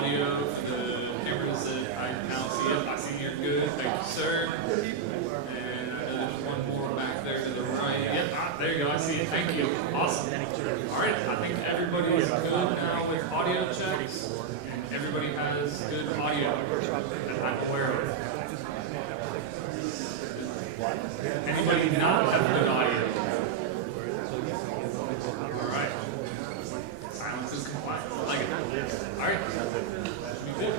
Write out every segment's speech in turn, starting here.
audio for the cameras that I now see. Yep, I see you're good. Thank you, sir. And there's one more back there to the right. Yep, there you go. I see it. Thank you. Awesome. All right, I think everybody is good now with audio checks. Everybody has good audio that I'm aware of. Anybody not have good audio? All right. Silence is compliant. I like it. All right. We good.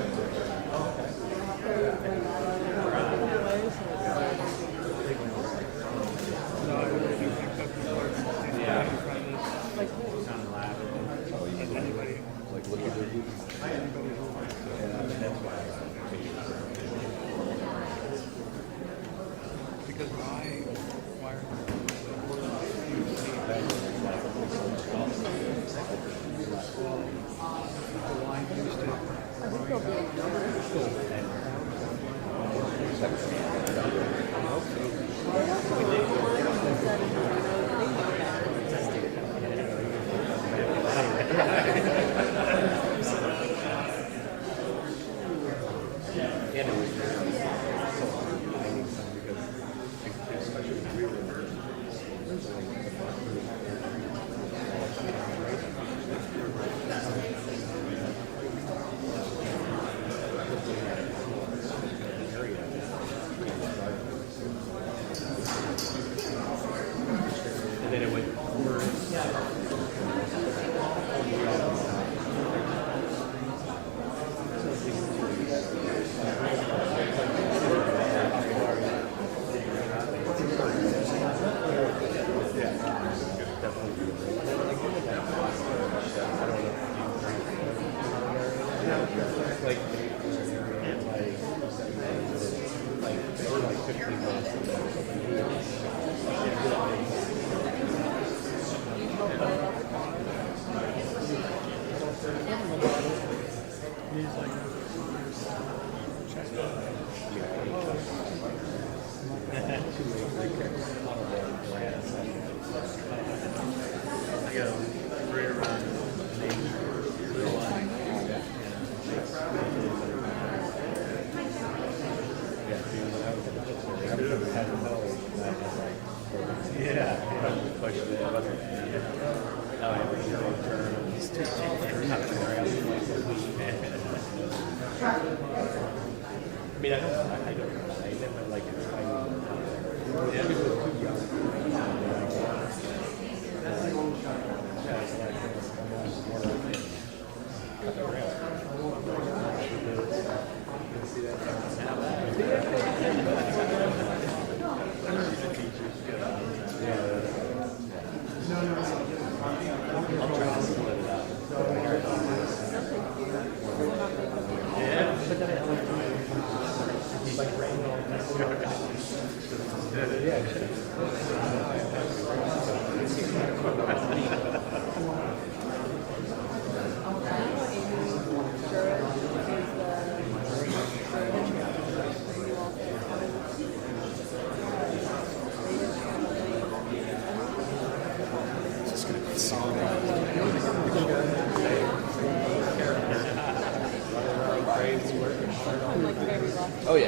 Oh yeah.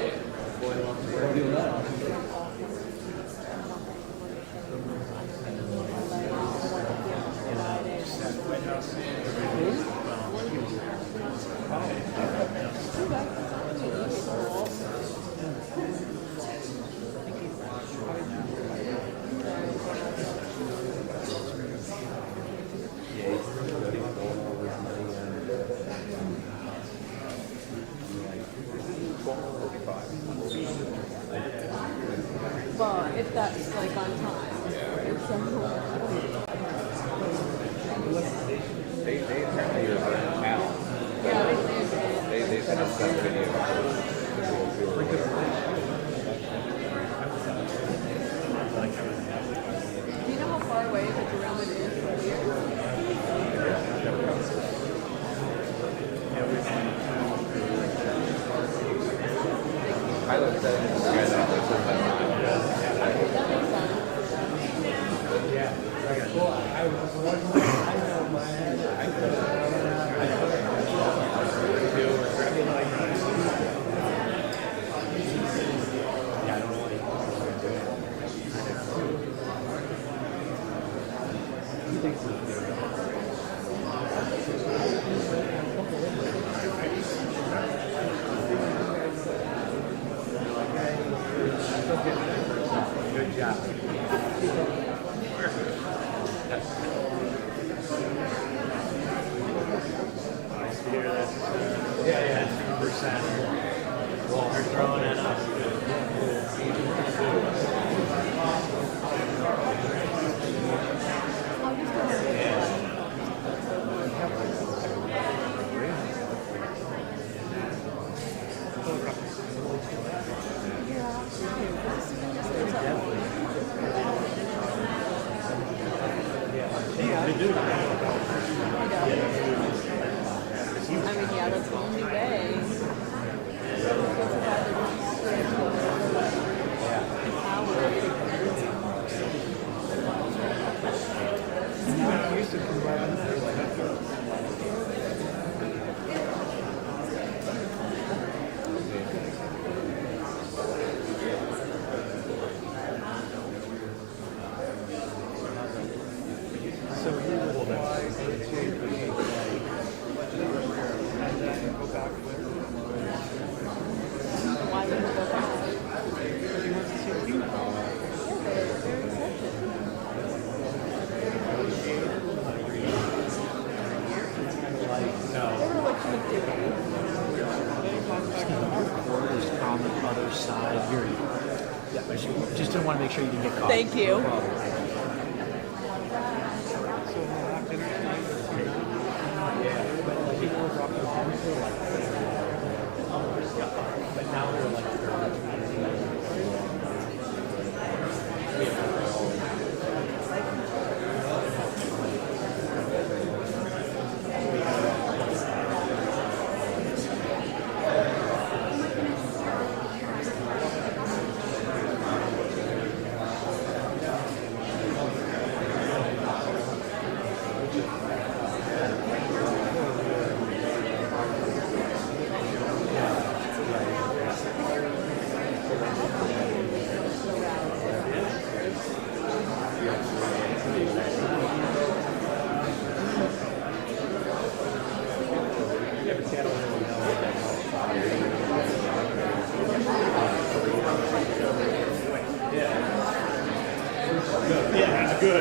But if that's like on time, it's They apparently are out. yeah, They sent us that video. Do you know how far away the derailment is from here? Pilot said the guy that I said that. That makes sense. Yeah, 2%. They're throwing it up. They do. I mean, yeah, that's the only way. Why would we go back? No. They were like trying to do Quarters on the other side. Here. Yeah, I just didn't want to make sure you didn't get caught. Thank you. But now they're like yeah, it's good. I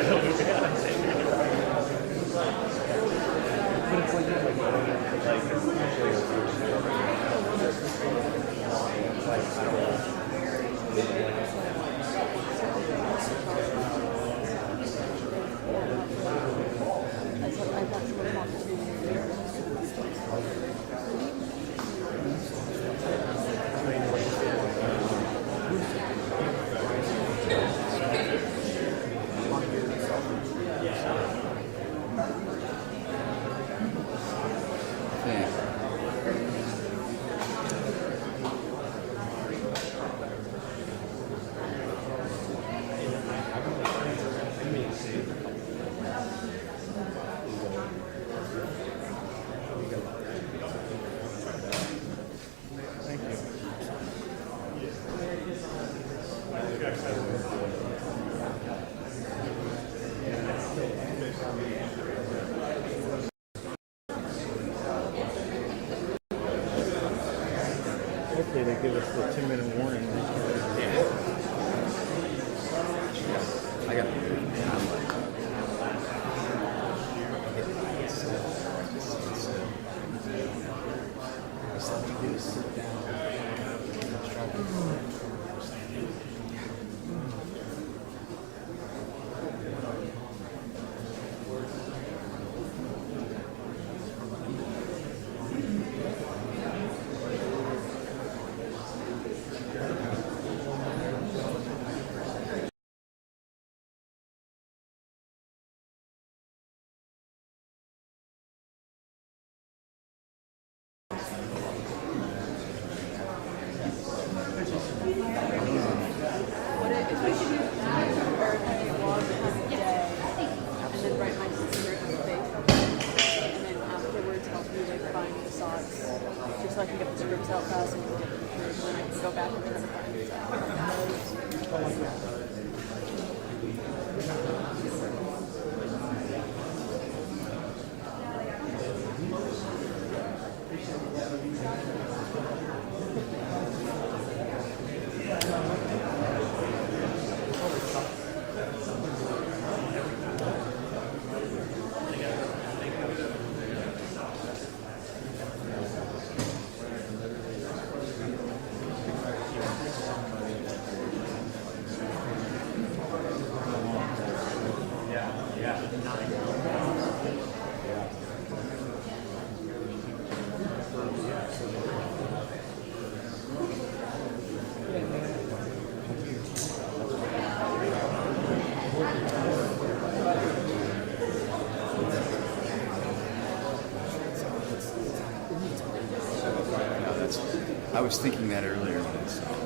got someone talking to me. Hopefully they give us the 10-minute warning. I got So I can get the scripts out fast and get them approved, and then I can go back and try to find it. I was thinking that earlier when I saw it.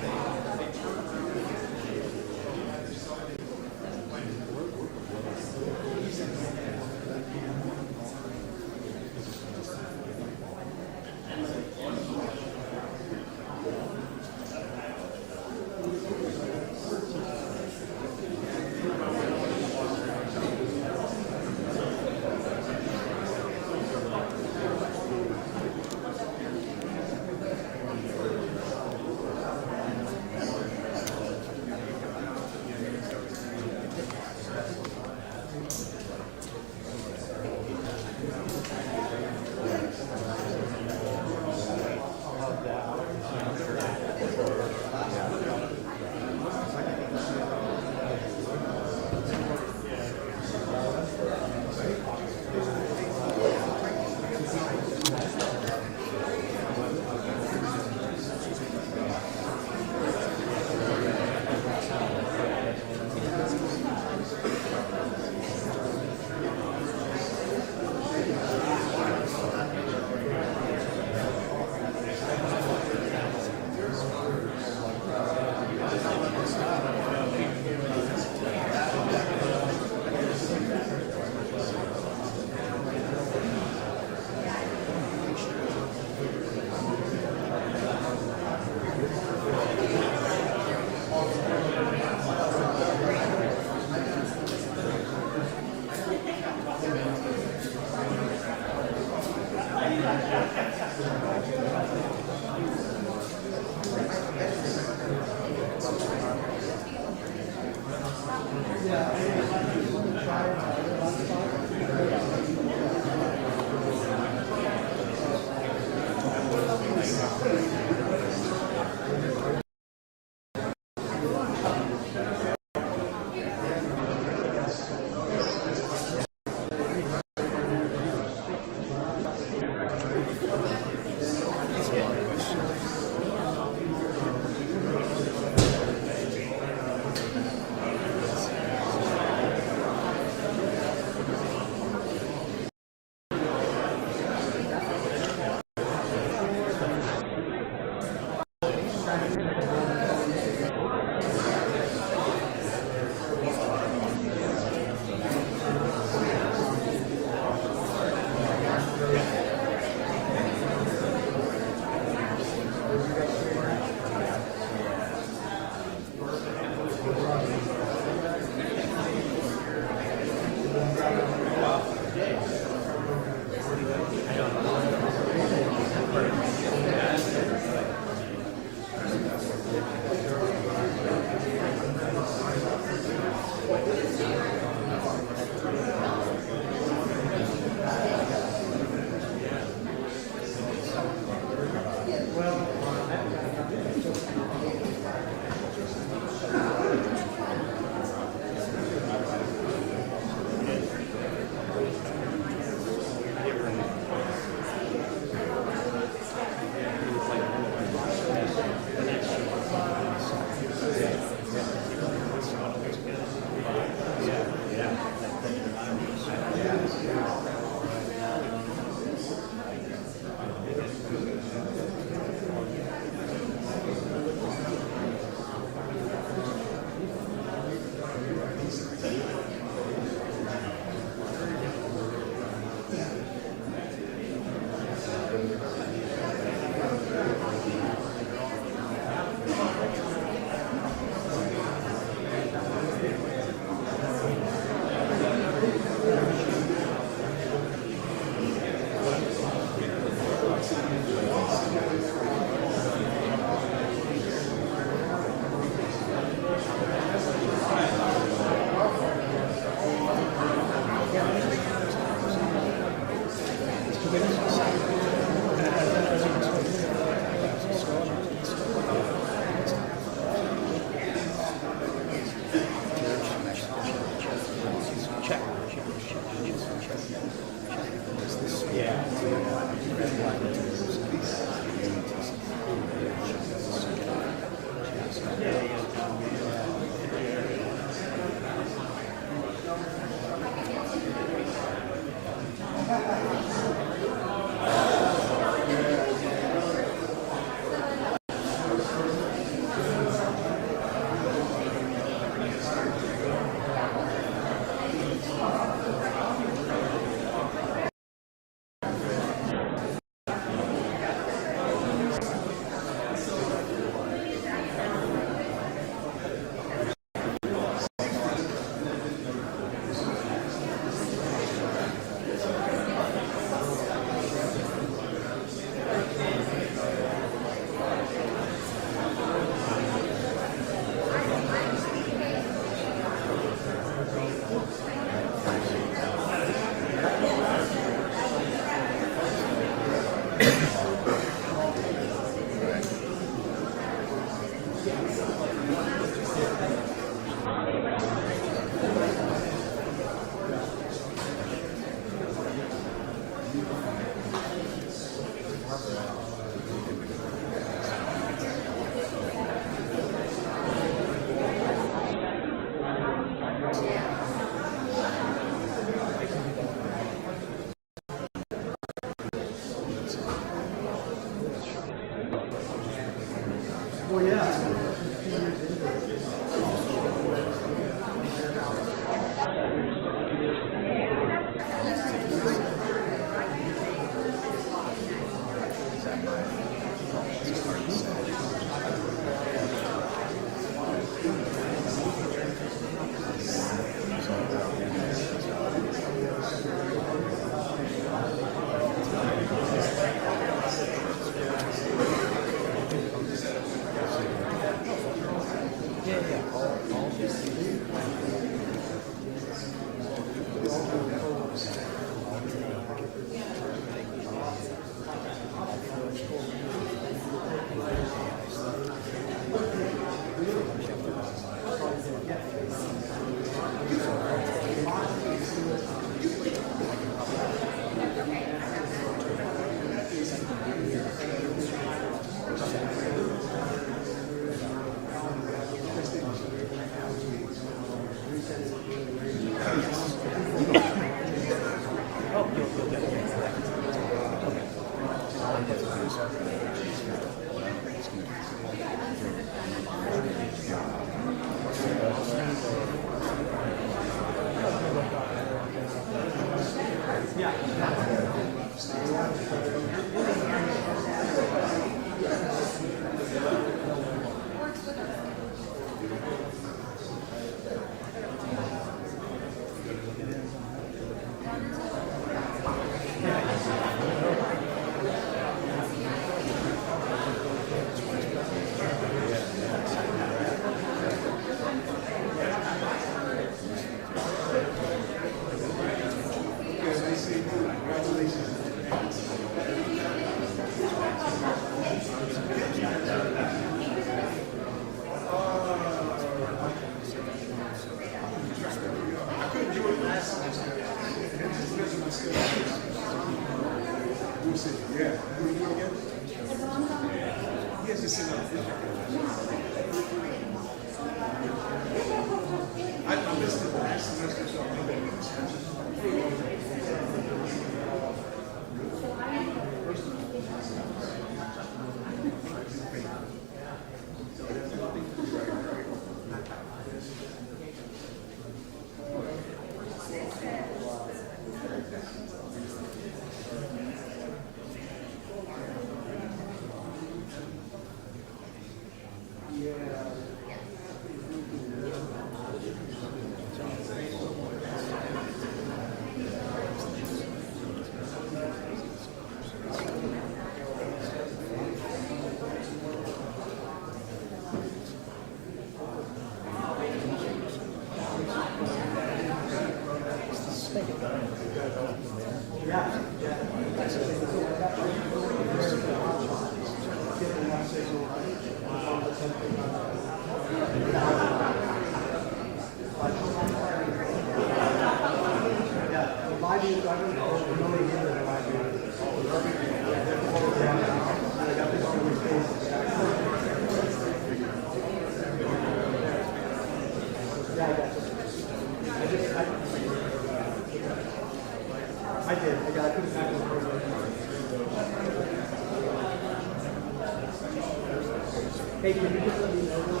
Hey, can you just let me know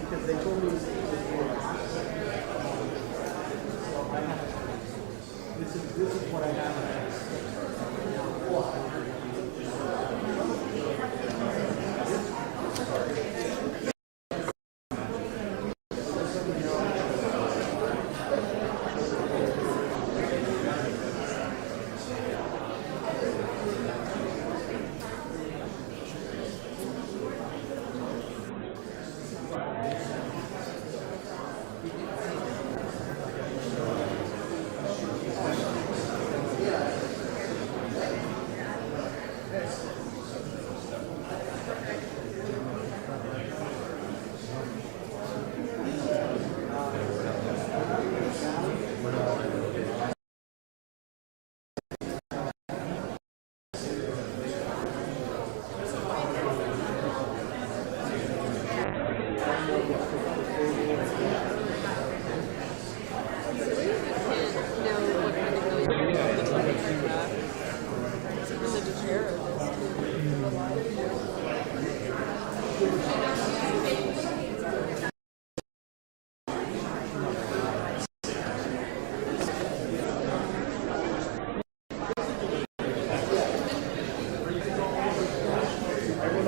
because they told me this is what I have.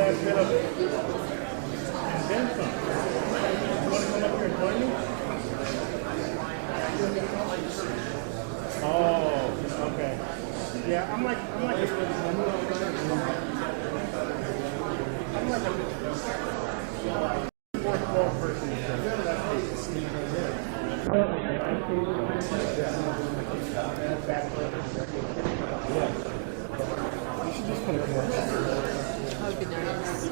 last bit of it. And then some. You want to come up here and join me? Oh, okay. Yeah, I'm like a fourth floor person. You should just put a commercial. That would be nice.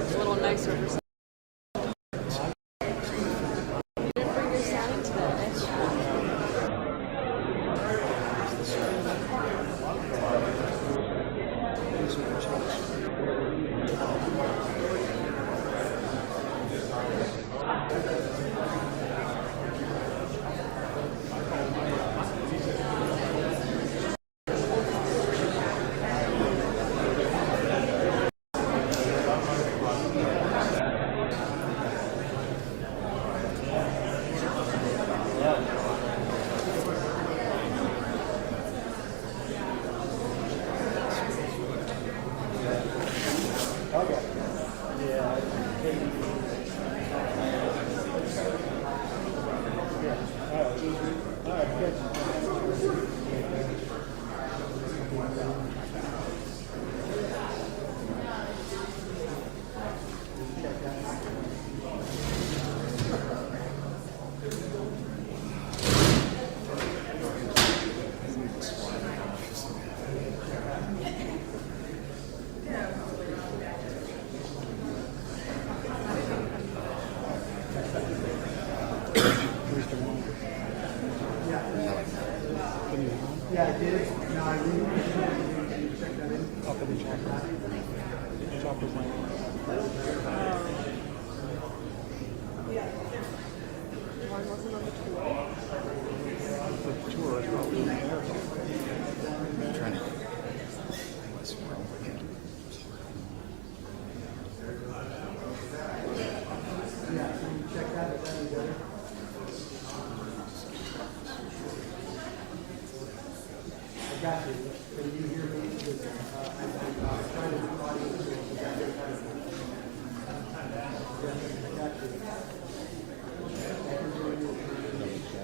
It's a little nicer for some. You didn't bring your sign today. Yeah, I did. No, I didn't. Check that in. Up in the chopper. Chopper's like. One wasn't on the tour. The tour is probably there. I'm trying to. What's wrong? Yeah, can you check that? Is that any better? I got you. Can you hear me? Because, I'm trying to do audio. I got you.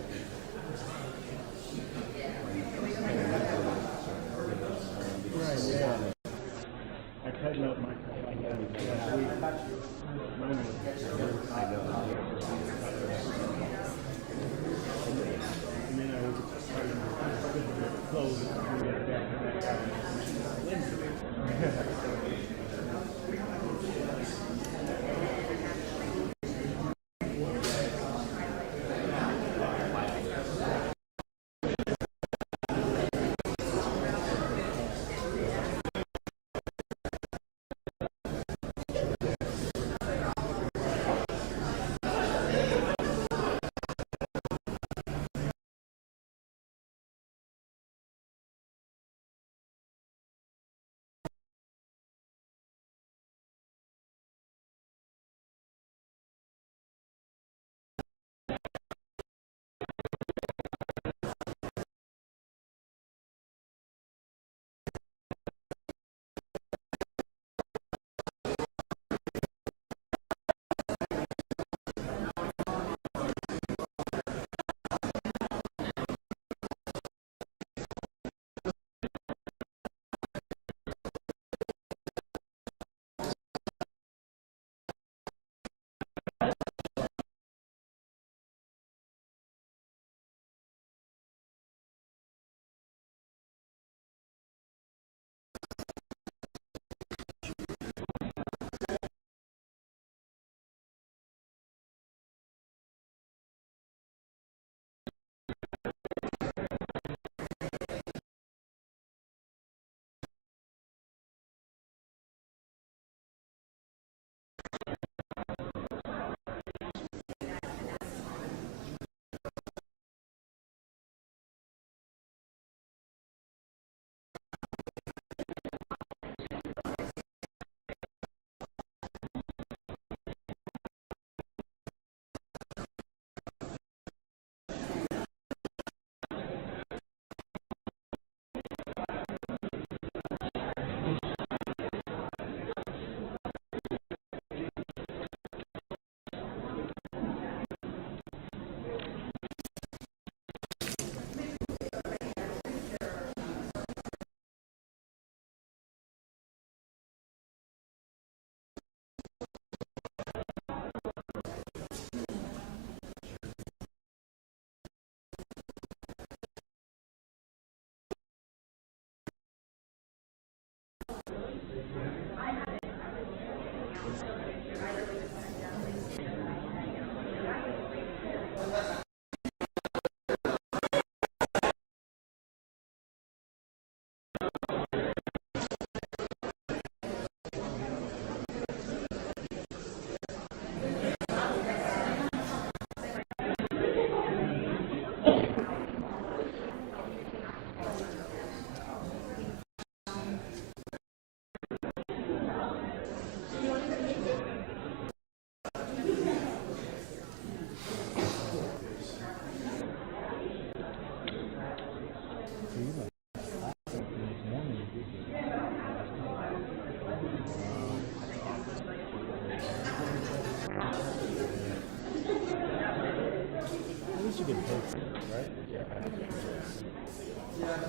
least you get paid for it, right? Yeah,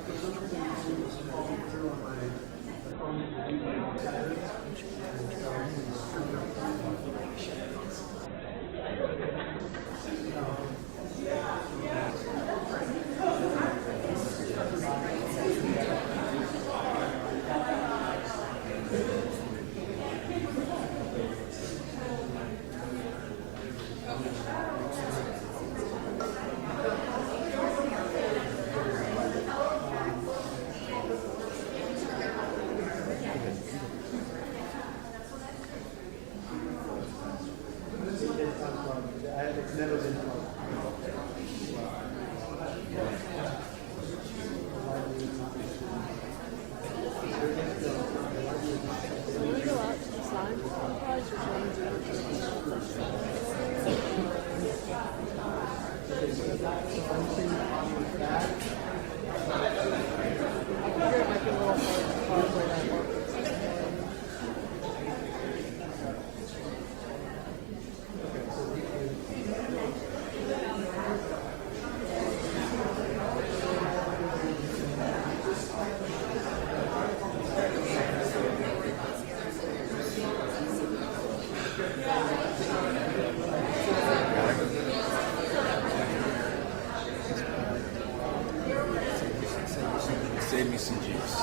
for some reason it seems all through on my phone. It's never been fun. When we go out to the sign, surprise or I figure it might be a little hard where that works. Save me some juice.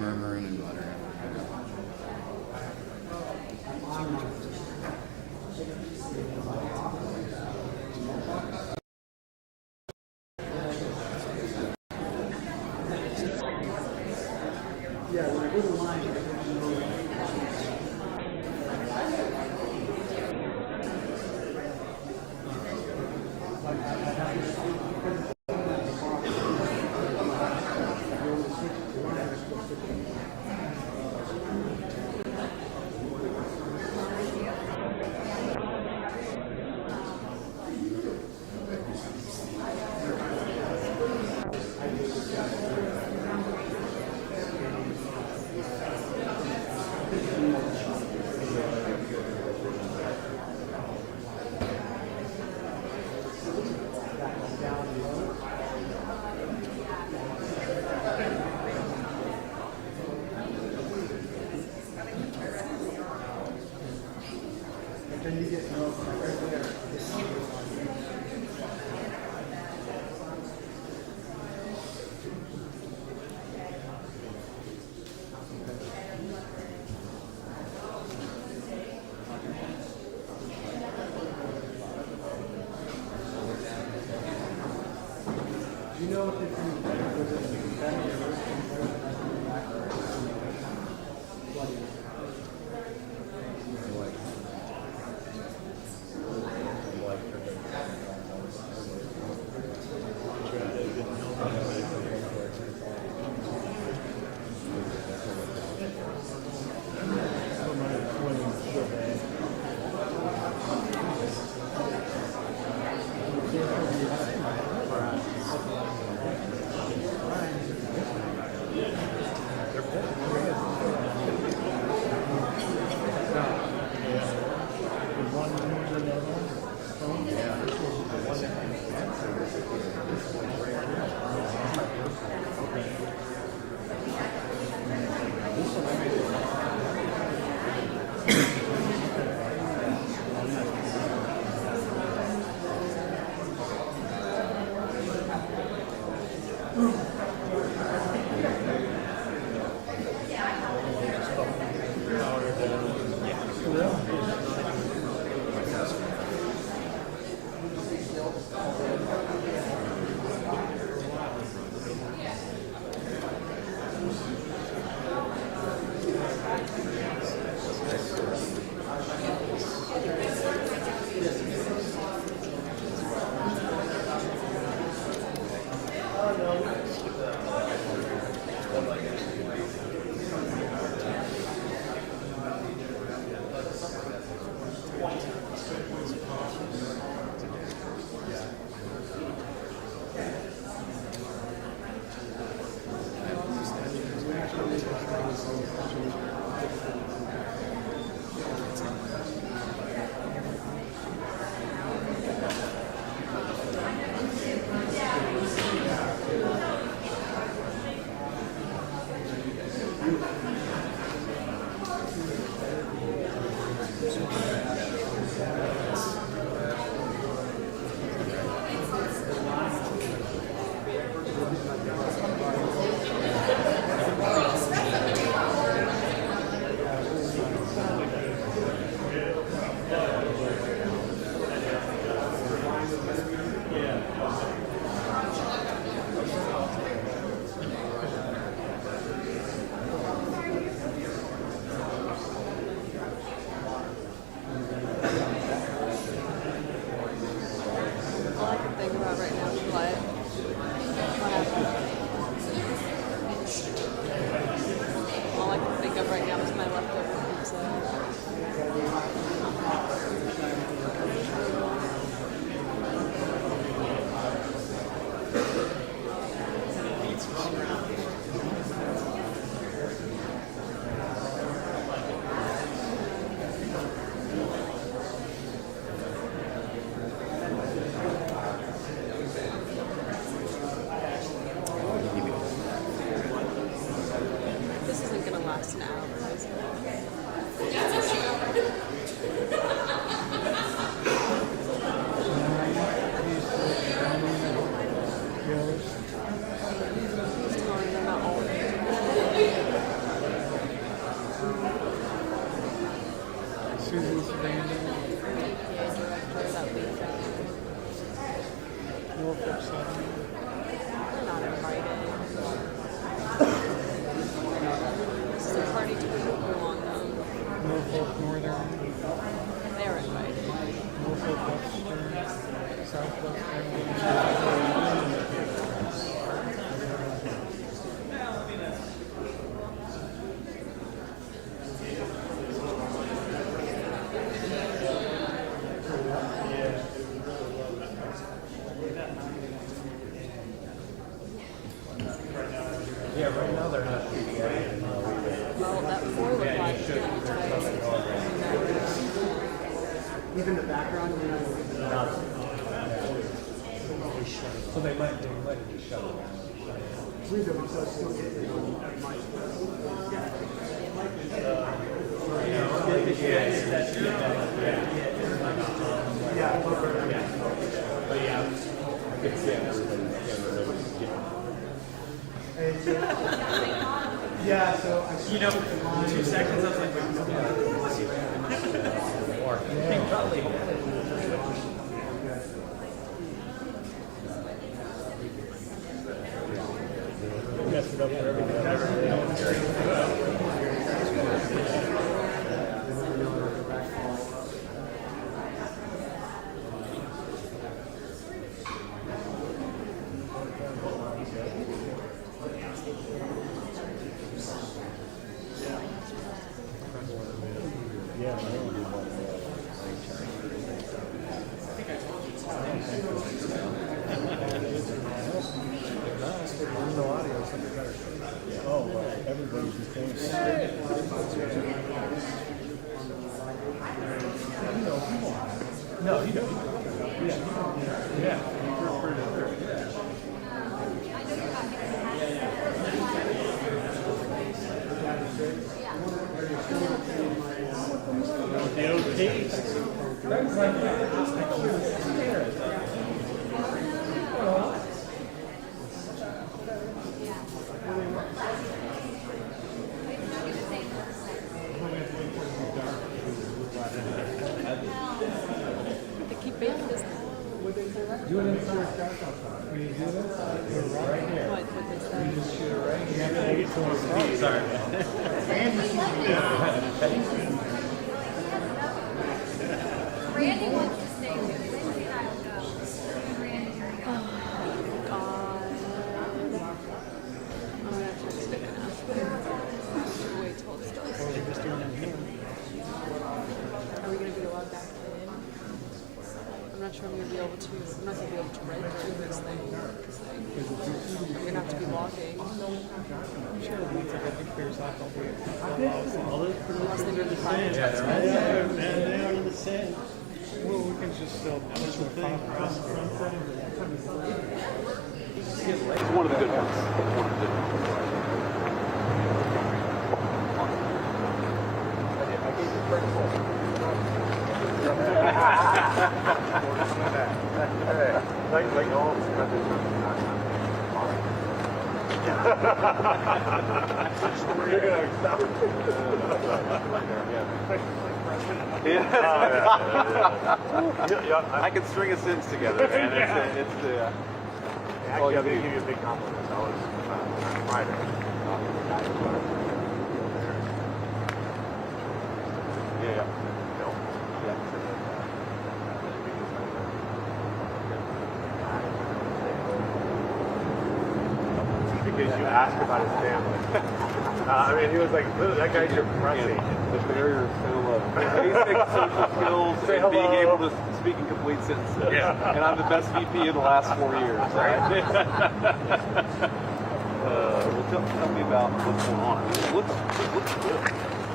Murmuring and muttering. Yeah, when I go to line, I don't know. All I can think about right now is what happened. All I can think of right now is my leftover pizza. This isn't gonna last an hour, is it? Just telling them about all of it. Susan's abandoned. EPA director that week. Norfolk Southern. They're not invited. This is a party to which we belong to. Norfolk Northern. They're invited. Norfolk Western. Southwestern. Yeah, right now they're not treating it. Well, that floor looked like it's gonna be tight. Even the background, So they might just shut it down. we don't still get it on mic. Yeah, so I You know, 2 seconds, I was like, messed it up for everything. Everybody's the same. No, you don't. Yeah. The OTs. They keep baking this. Do it in the When you do this, you're right here. What they say? You just shoot it right here. And you get to one. sorry. And you shoot it. Randy wants to stay too. Lindsay and I will go. You and Randy are going. God. I'm gonna text it and ask them. Wait till it starts. Or we're just doing it here. Are we gonna be allowed back in? I'm not sure I'm gonna be able able to, I'm not gonna be able to rent this thing. I'm gonna have to be walking. I'm sure once I get the clears off, I'll be all those Unless they do the private they are the same. Well, we can just still push the thing across the front. It's one of the good ones. One of the good ones. I can string a sentence together, man. It's the. Actually, I'm going to give you a big compliment. I was on Friday talking to the guy who was there. Yeah. No. Because you asked about his family. I mean, he was like, that guy's your press agent. The barrier is so low. Basic social skills and being able to speak in complete sentences. Yeah. And I'm the best VP in the last 4 years. Right? Well, tell me about what's going on. It looks good. I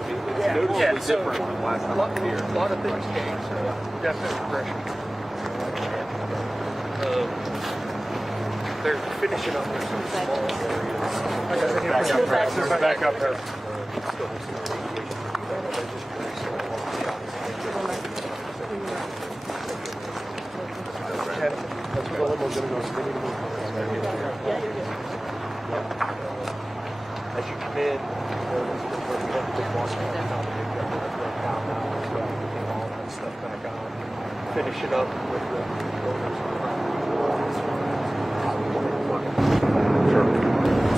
mean, it's noticeably different from the last time I was here. A lot of things changed, so definite progression. They're finishing up with some small areas. Back up there. As you come in, all that stuff back on. Finish it up with the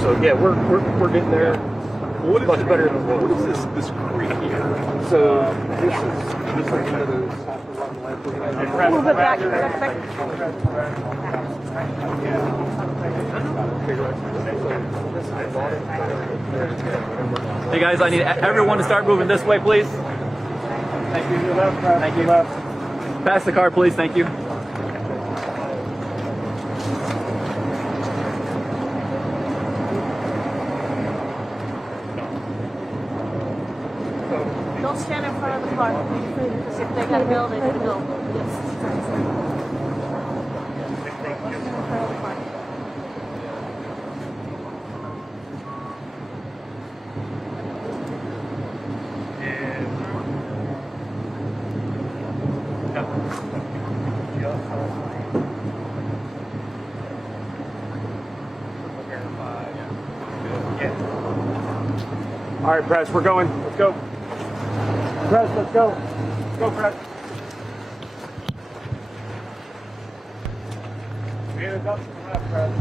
So yeah, we're getting there. What is Much it? better than What is this creek here? So this is one of those. A little bit back. Hey guys, I need everyone to start moving this way, please. Thank you. Thank you. Pass the car, please. Thank you. Don't stand in front of the car. Because if they gotta build, they can build. Yes. All right, press, we're going. Let's go. Press, let's go. Let's go, press. Hands up to the left, press.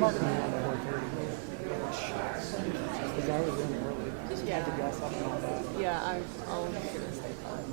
not going to want to work here. Because I was in early. Yeah. Had to gas up and all that. Yeah, I'll gonna stay calm.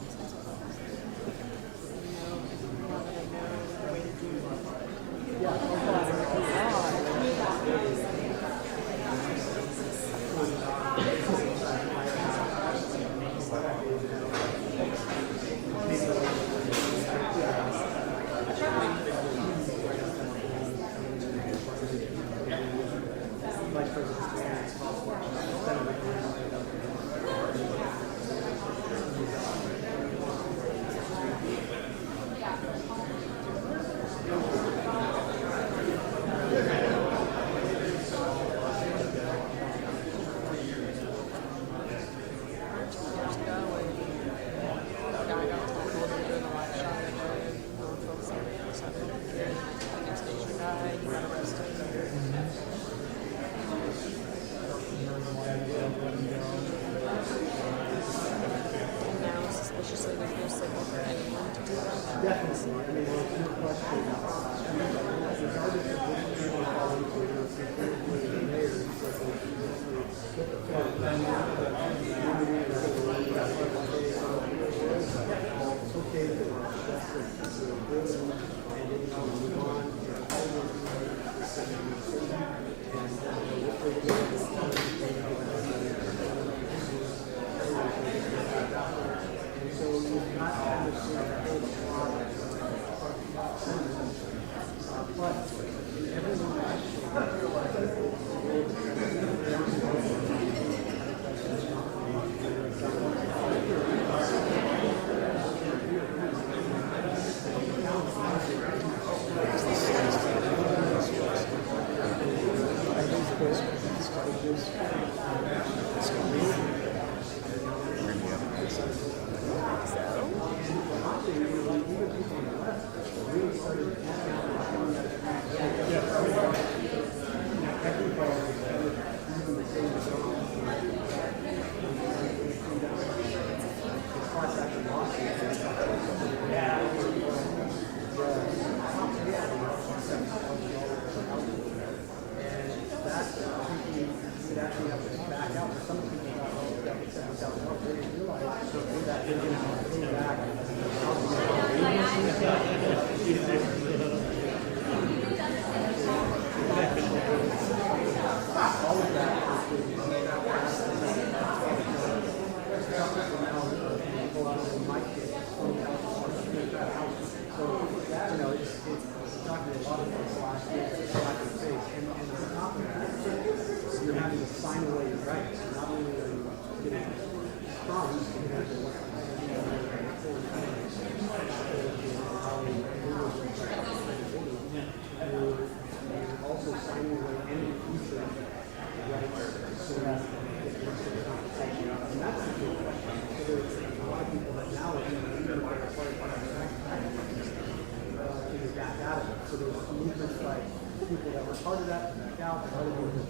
Now that I know the way to do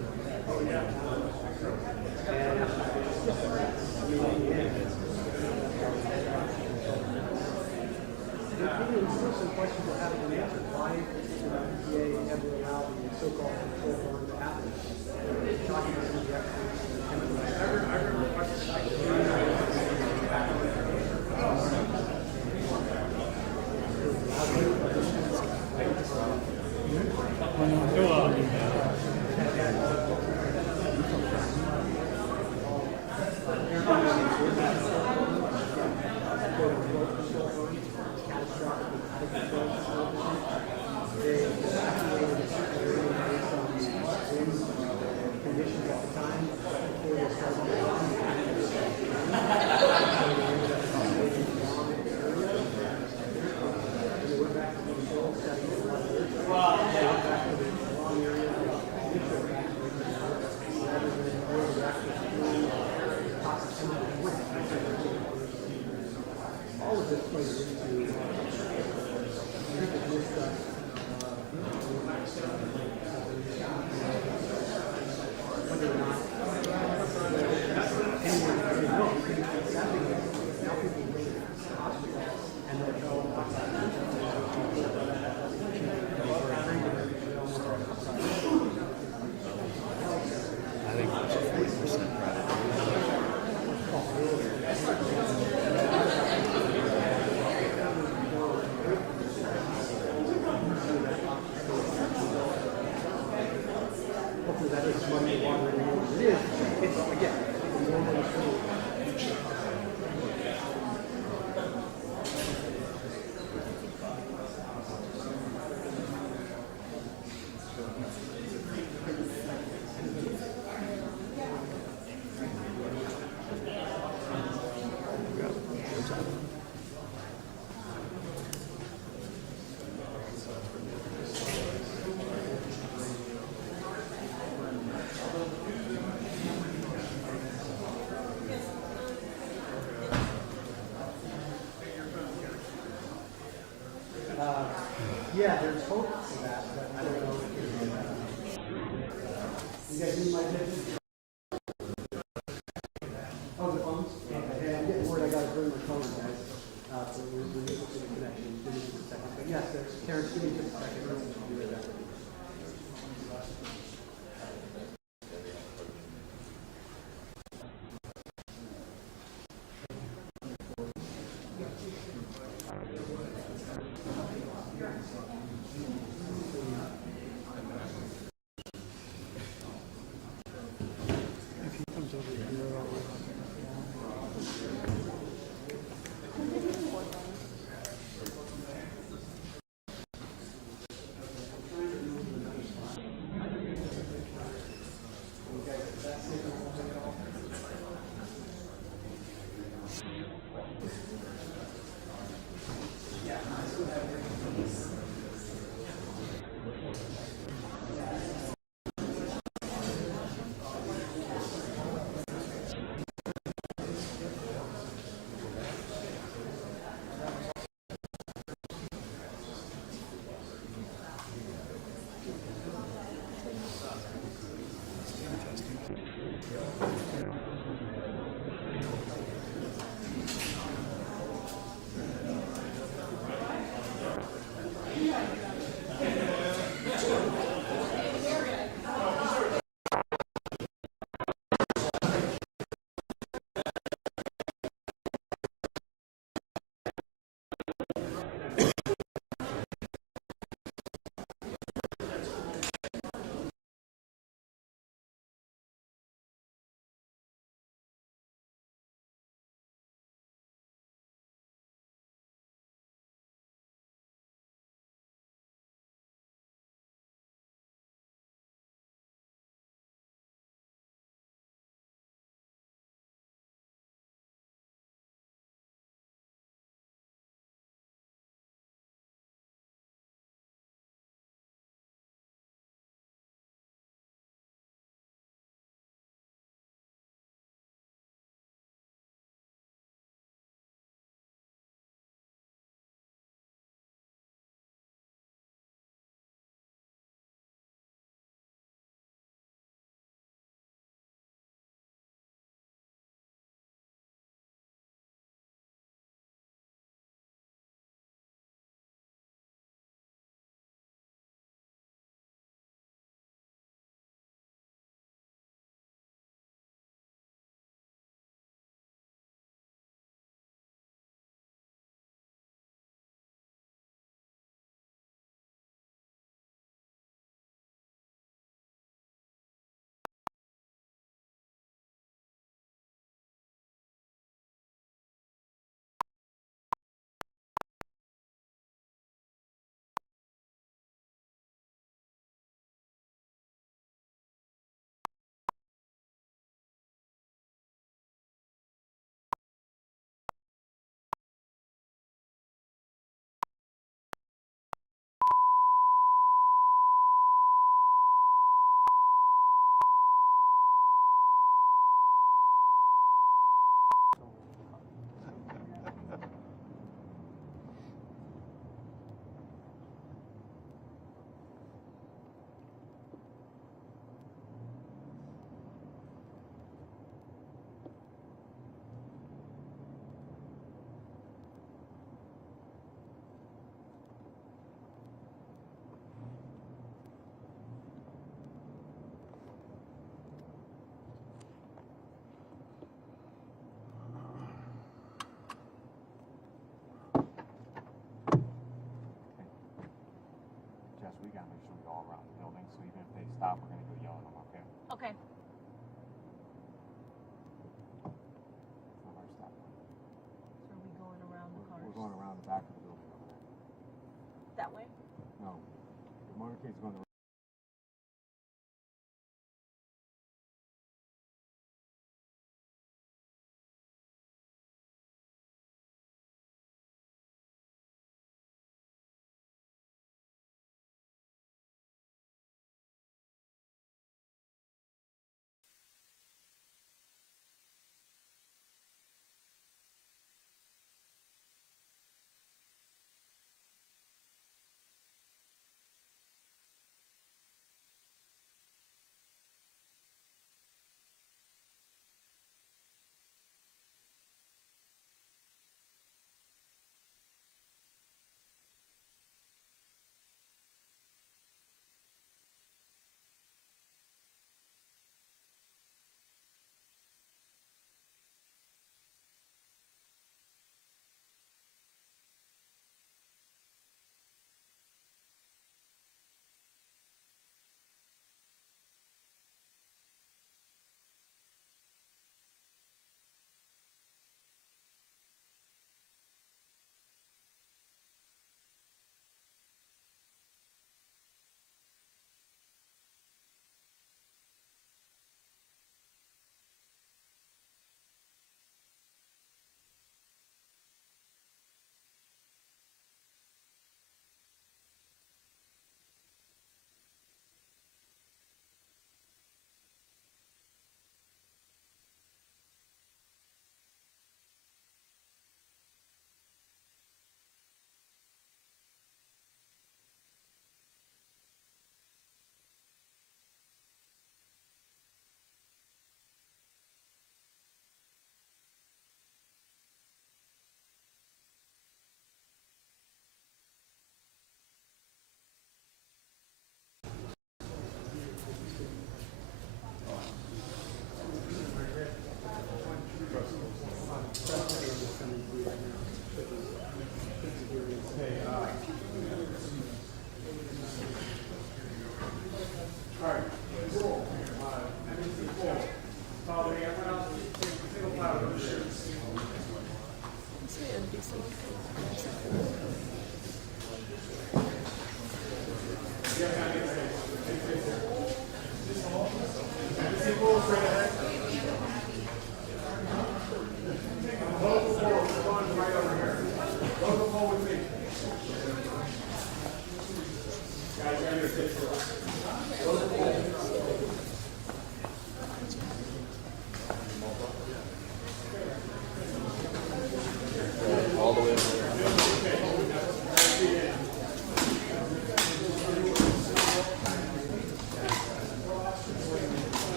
it. Conditions at the time. that is money water and it is. It's again, normally true. Yeah, there's hope for that, but I don't know if you guys need my attention? Oh, the phones? Okay, I'm getting word I gotta bring my phone, guys. So we're missing the connection. Give me just a second. But yes, there's Terrence, give me just a second. I'll be right back. If he comes over here, we gotta make sure we go all around the building, so even if they stop, we're gonna go yell at them, okay? kids going to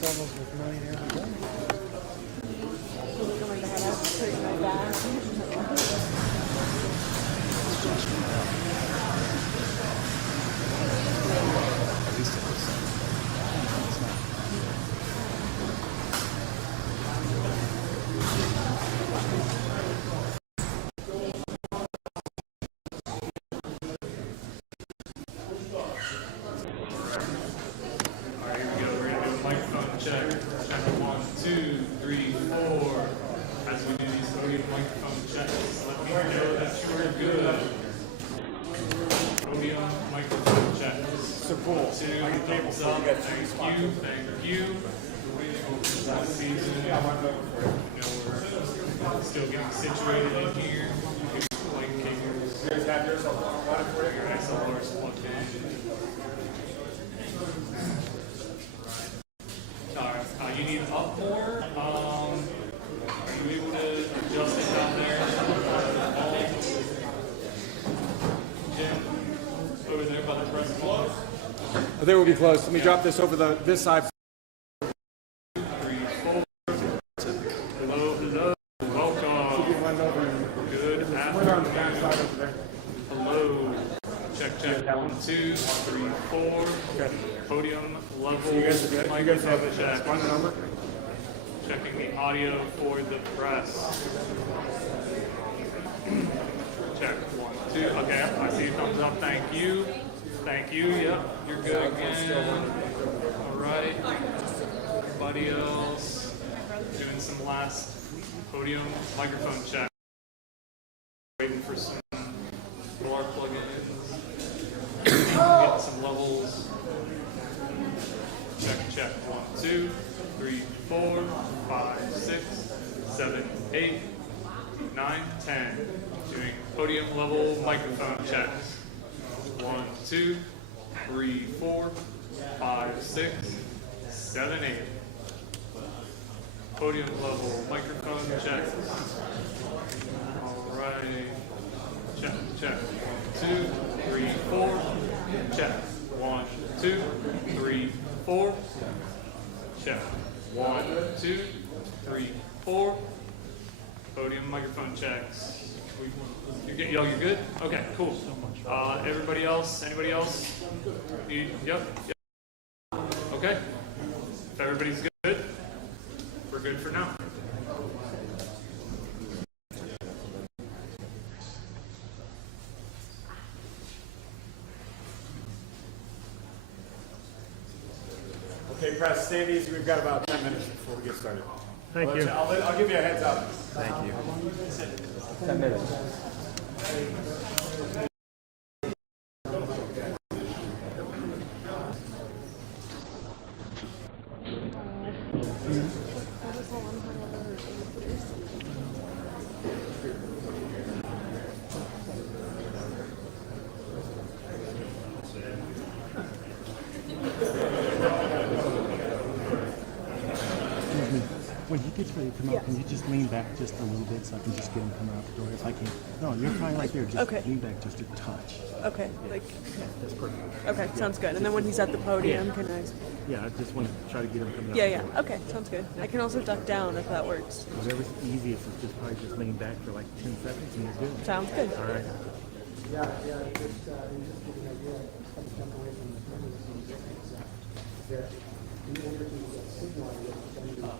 troubles with millionaires. Coming to head out, putting my back. Check 1, 2, 3, 4. As we do these podium microphone checks, let me know that you're good. Podium microphone checks. So cool. 2, thumbs up. Thank you. Thank you. This season, you know, we're still getting situated in here. Like kickers. Your XLR's plugged in. You need up more. Are you able to adjust it down there? Jim, over there by the press box. I think we'll be close. Let me drop this over this side. 3, 4. Hello, hello. Welcome. Good afternoon. Hello. Check 1, 2, 3, 4. Okay. Podium level. So you guys are good? You guys have it. Check. Find the number. Checking the audio for the press. Check. 1, 2. Okay, I see thumbs up. Thank you. Thank you. Yep, you're good again. All right. Everybody else doing some last podium microphone check. Waiting for some alarm plugins. Getting some levels. Check. 1, 2, 3, 4, 5, 6, 7, 8, 9, 10. Doing podium level microphone checks. 1, 2, 3, 4, 5, 6, 7, 8. Podium level microphone checks. All right. Check. 1, 2, 3, 4. Check. 1, 2, 3, 4. Check. 1, 2, 3, 4. Podium microphone checks. You're good? Okay, cool. Everybody else? Anybody else? Yep. Okay. If everybody's good, we're good for now. Okay, press, stand easy. We've got about 10 minutes before we get started. Thank you. I'll give you a heads up. Thank you. 10 minutes. When he gets ready to come out, can you just lean back just a little bit so I can just get him coming out the door? If I can. No, you're fine right there. Just Okay. lean back just a touch. Okay, like, That's perfect. okay, sounds good. And then when he's at the podium, Yeah. can I? Yeah, I just want to try to get him coming out. Yeah, the yeah. door. Okay, sounds good. I can also duck down if that works. Whatever's easiest is just probably just lean back for like 10 seconds and you're good. Sounds good. All right. Yeah, just to give you an idea, I'm jumping away from the camera. That in order to get signal, you have to send it up.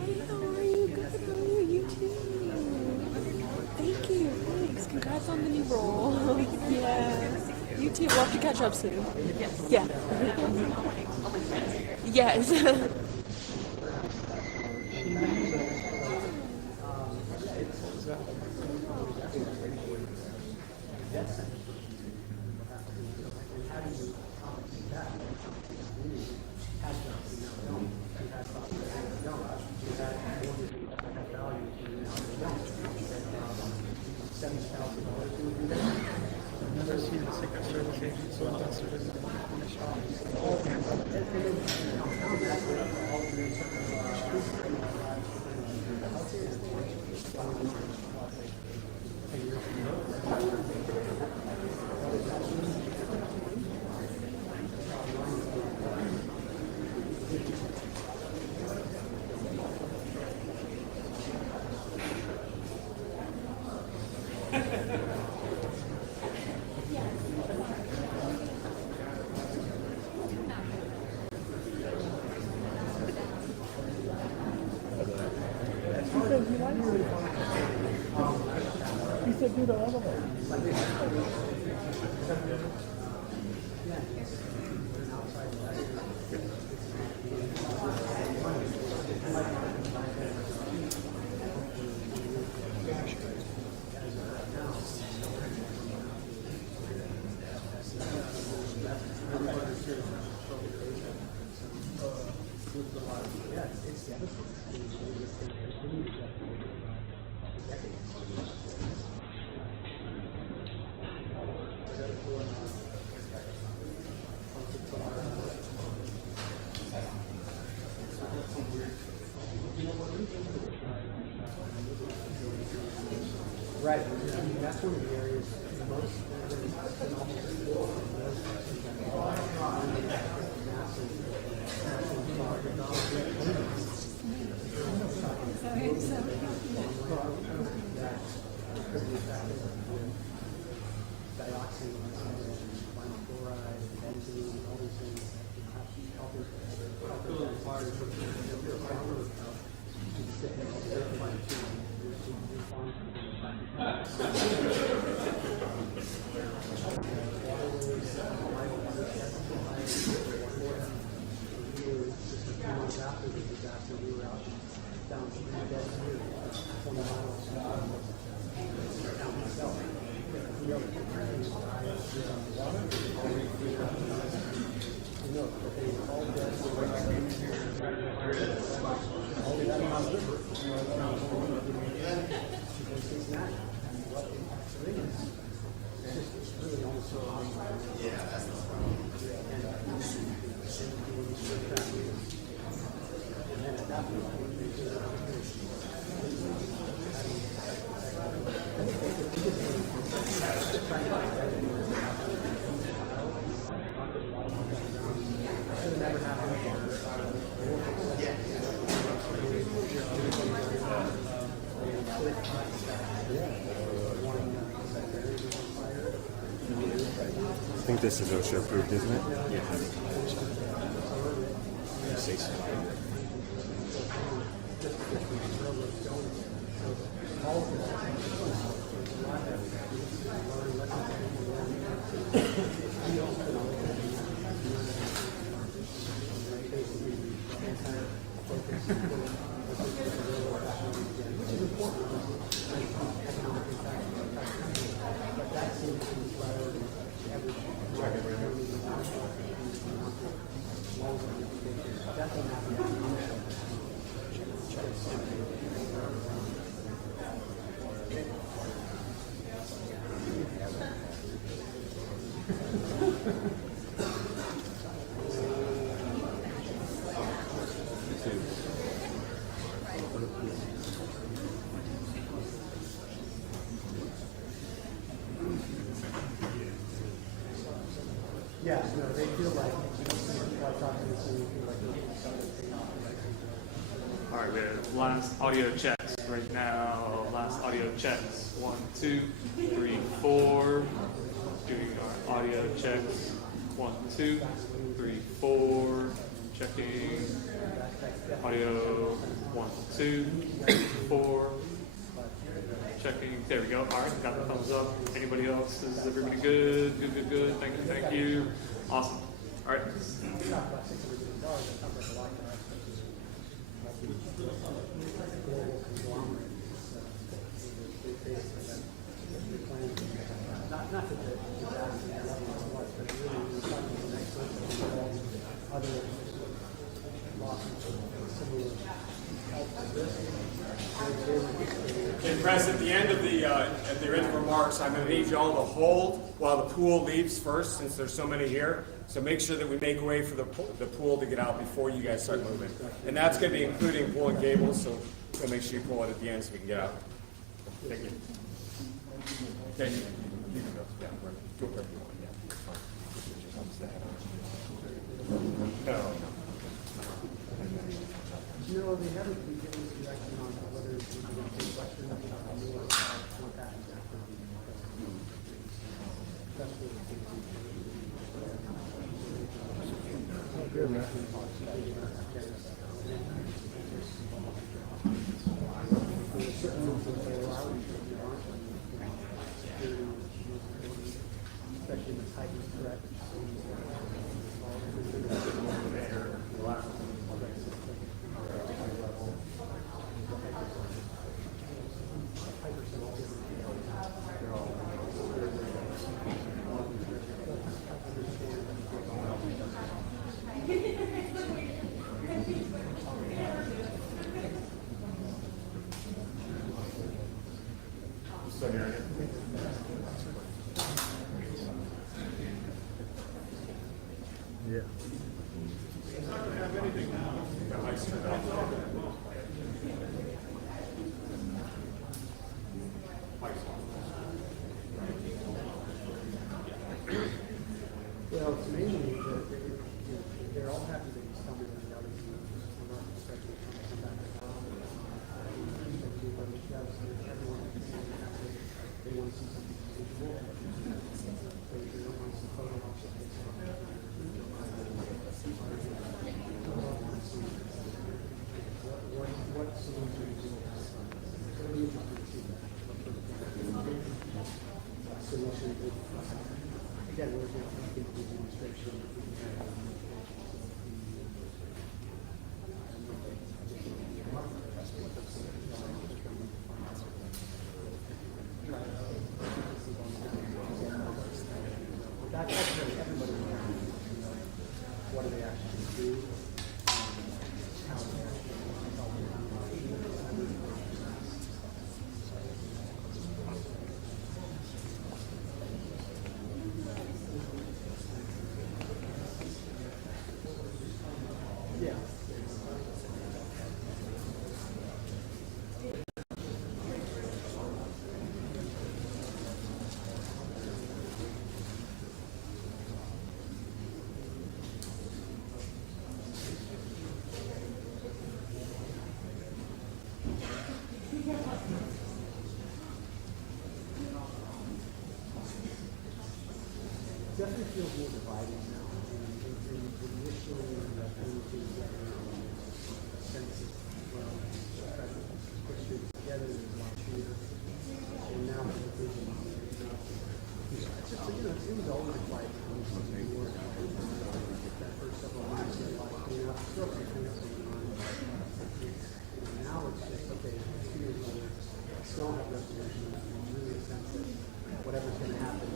Hey, how are you? Good. How are you? You too. Thank on the new roll. Yeah. You too. We'll have to catch up soon. Yes. Yeah. Yes. He said do the elevator. Right. I mean, that's one of the areas most I think this is OSHA approved, isn't it? Yeah. Yeah, no, they feel like All right, we have last audio checks right now. Last audio checks. 1, 2, 3, 4. Doing our audio checks. 1, 2, 3, 4. Checking. Audio. 1, 2, 3, 4. checking. There we go. All right, got the thumbs up. Anybody else? Is everybody good? Good, good, good. Thank you, thank you. Awesome. All right. Not that the disaster was, but it really was something the next month that other lawsuits similar Okay, Press, at the end of the remarks, I'm going to need you all to hold while the pool leaves first, since there's so many here. So make sure that we make way for the pool to get out before you guys start moving. And that's going to be including pulling cables, so make sure you pull it at the end so we can get out. Thank you. Okay, you can go. Yeah, go wherever you want. Yeah. No, they haven't been given us direction on whether it's going to take questions or what that is. That's what it's especially the height is correct. Well, it's mainly that they're all happy that he's coming and the others are not expecting him to come back. Everyone they want to see something visual. They don't want to see photo ops of this. What solutions? It's going to be interesting to see that. Solution. Again, we're going to get the demonstration. That's actually everybody. What do they actually do? How do they actually help? Yeah. Definitely feels more divided now. Initially, the sense of, well, push it together and watch here. And now the division. It's just, it was always like, that first several months, like, still something else going on. Now it's just, okay, 2 years later, still have resolution, and really a sense that whatever's going to happen,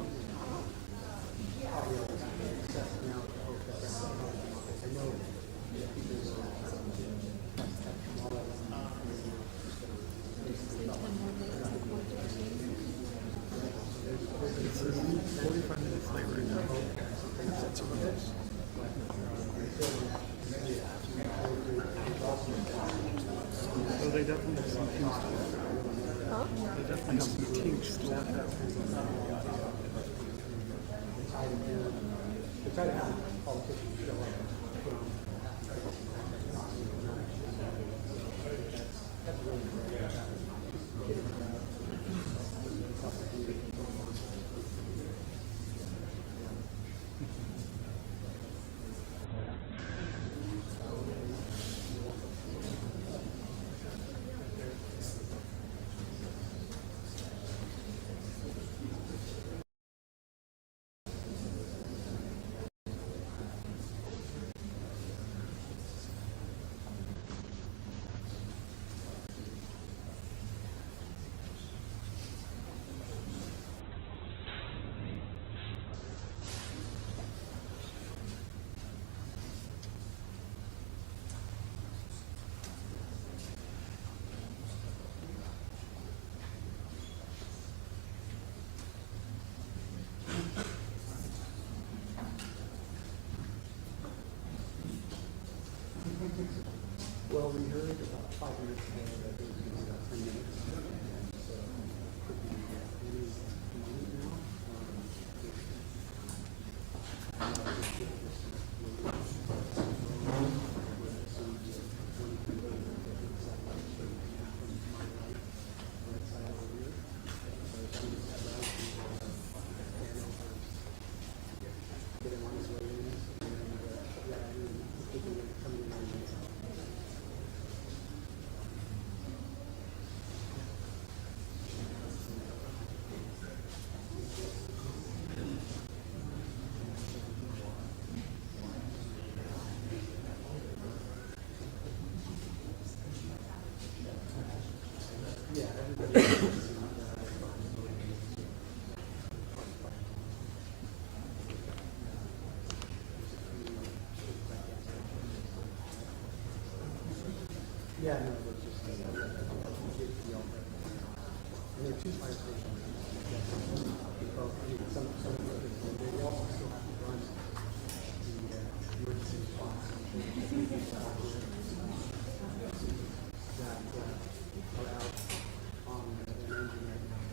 So they definitely have some things to it. They definitely have some things to it. to try to have politicians show up. Yeah, no, it's just, and there are two fire stations. Some of they also still have to run the emergency response. That are out on an engine right now.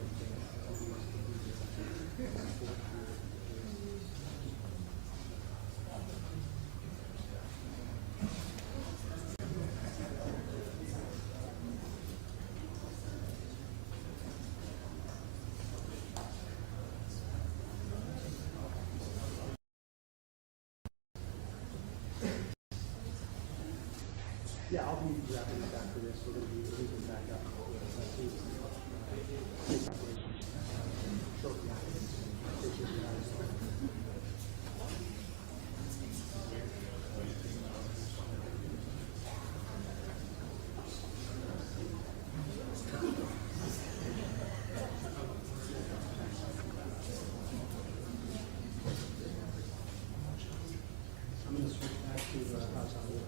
Yeah, I'll be wrapping up after this. We're going to be moving back up shortly after this. I'm going to switch back to house on the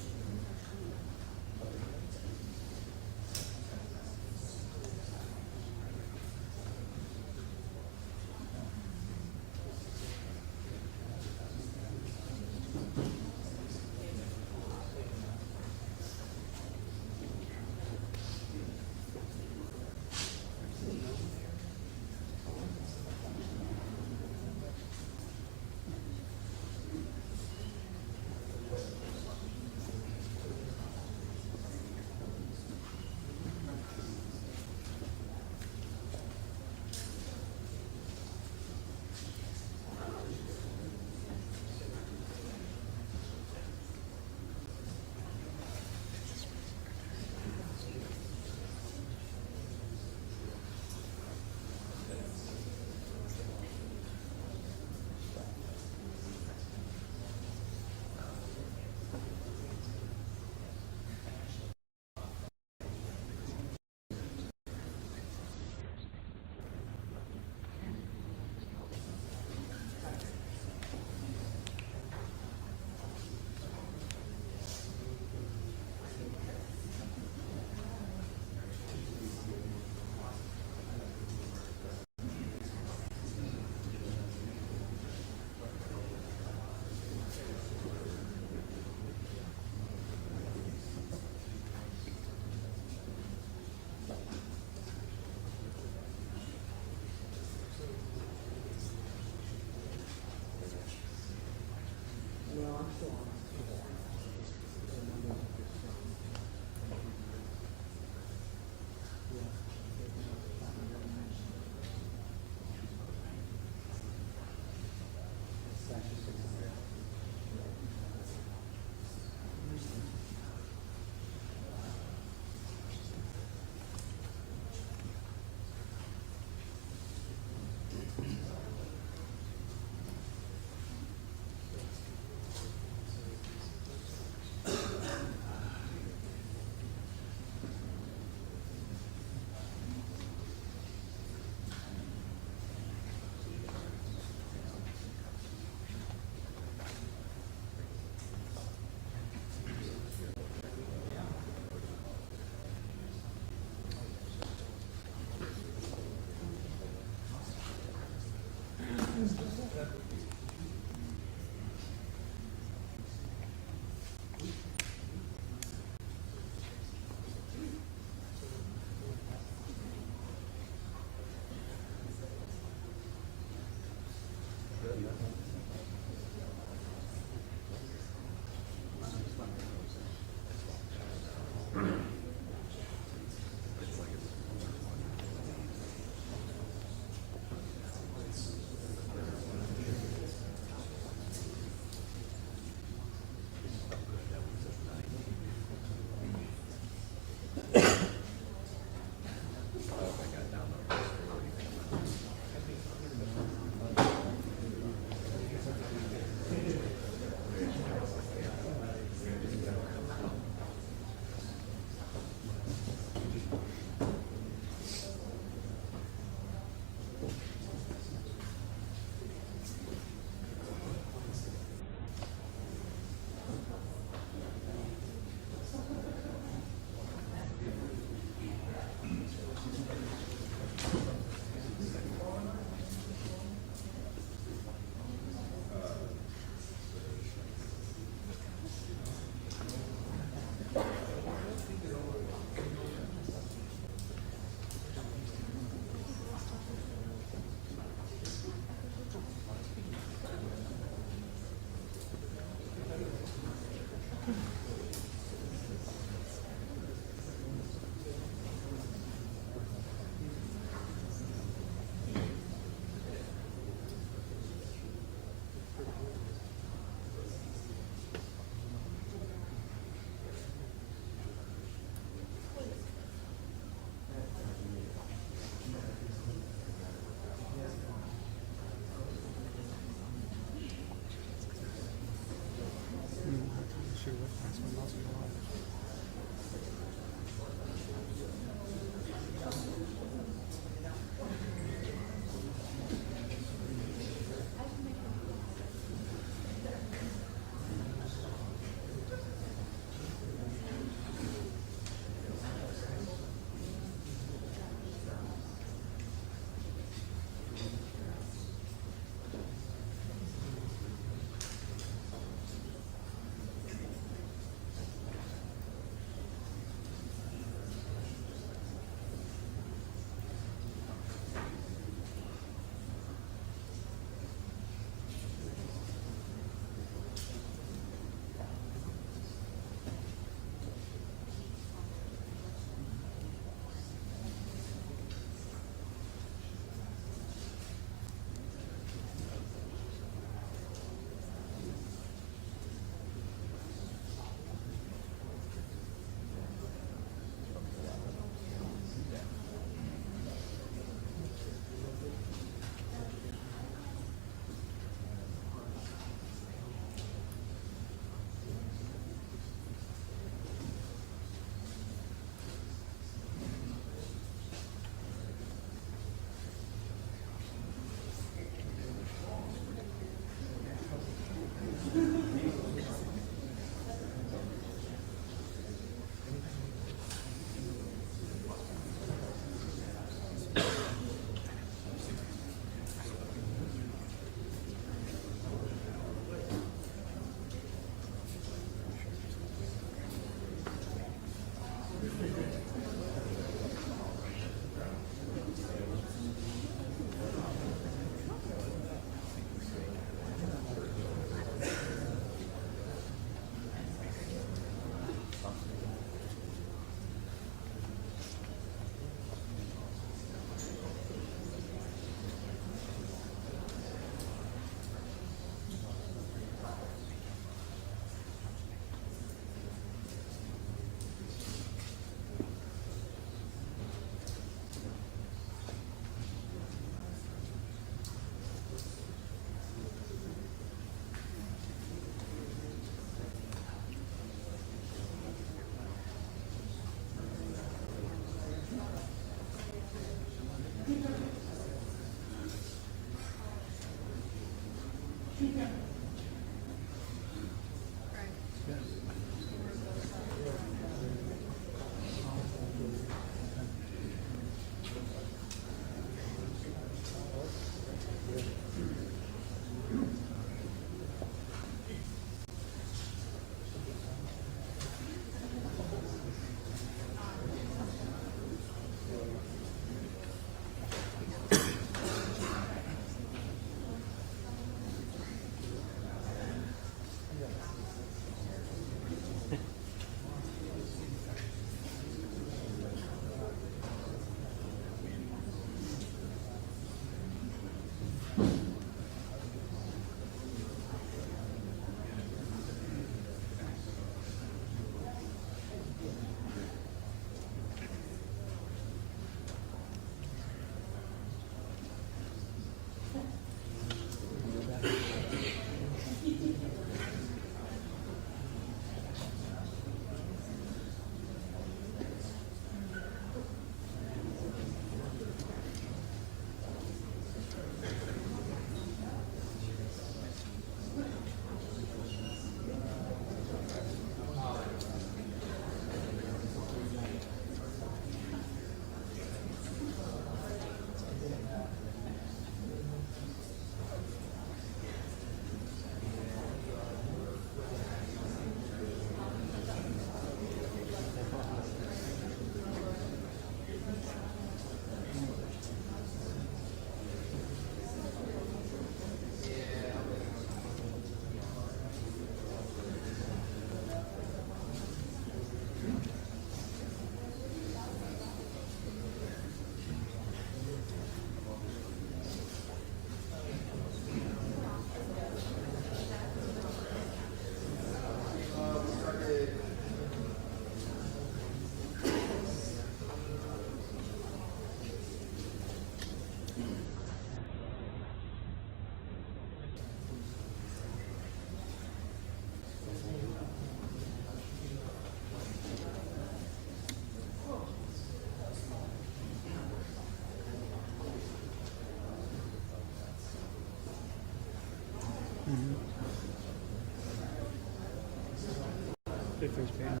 If there's bandwidth.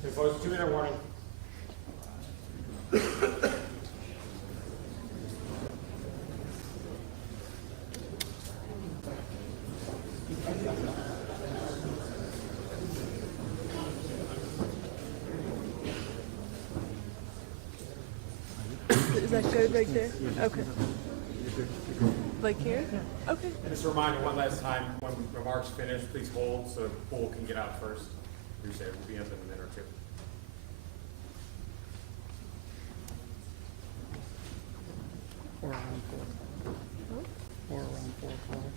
Okay, folks, 2-minute warning. Is that good right there? Okay. Like here? Okay. And just a reminder one last time, when remarks finish, please hold so the pool can get out first. Appreciate it. We'll be up in a minute or two. Or around 4. Or around 4 o'clock.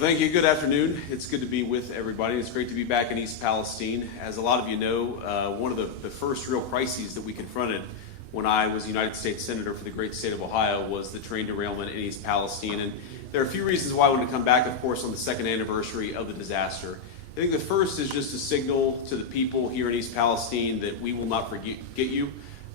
Well, thank you. Good afternoon. It's good to be with everybody. It's great to be back in East Palestine. As a lot of you know, one of the first real crises that we confronted when I was United States Senator for the great state of Ohio was the train derailment in East Palestine. And there are a few reasons why I wanted to come back, of course, on the second anniversary of the disaster. I think the first is just a signal to the people here in East Palestine that we will not forget you.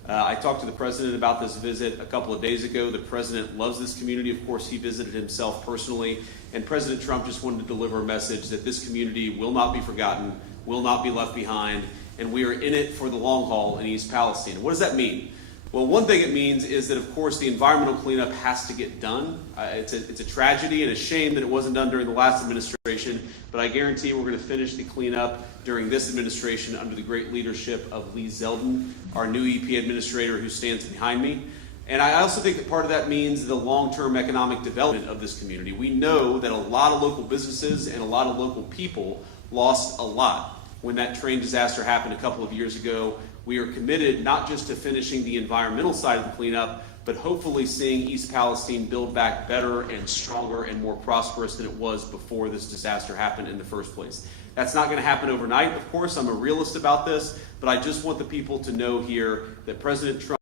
I talked to the president about this visit a couple of days ago. The president loves this community. Of course, he visited himself personally. And President Trump just wanted to deliver a message that this community will not be forgotten, will not be left behind, and we are in it for the long haul in East Palestine. What does that mean? Well, one thing it means is that, of course, the environmental cleanup has to get done. It's a tragedy and a shame that it wasn't done during the last administration, but I guarantee we're going to finish the cleanup during this administration under the great leadership of Lee Zeldin, our new EP administrator who stands behind me. And I also think that part of that means the long-term economic development of this community. We know that a lot of local businesses and a lot of local people lost a lot when that train disaster happened a couple of years ago. We are committed not just to finishing the environmental side of the cleanup, but hopefully seeing East Palestine build back better and stronger and more prosperous than it was before this disaster happened in the first place. That's not going to happen overnight. Of course, I'm a realist about this, but I just want the people to know here that President Trump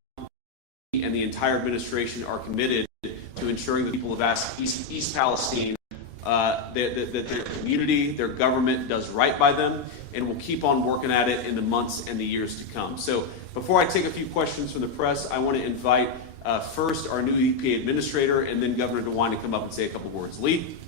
and the entire administration are committed to ensuring the people of East Palestine that their community, their government does right by them, and will keep on working at it in the months and the years to come. So before I take a few questions from the press, I want to invite first our new EPA administrator and then Governor DeWine to come up and say a couple words. Lee?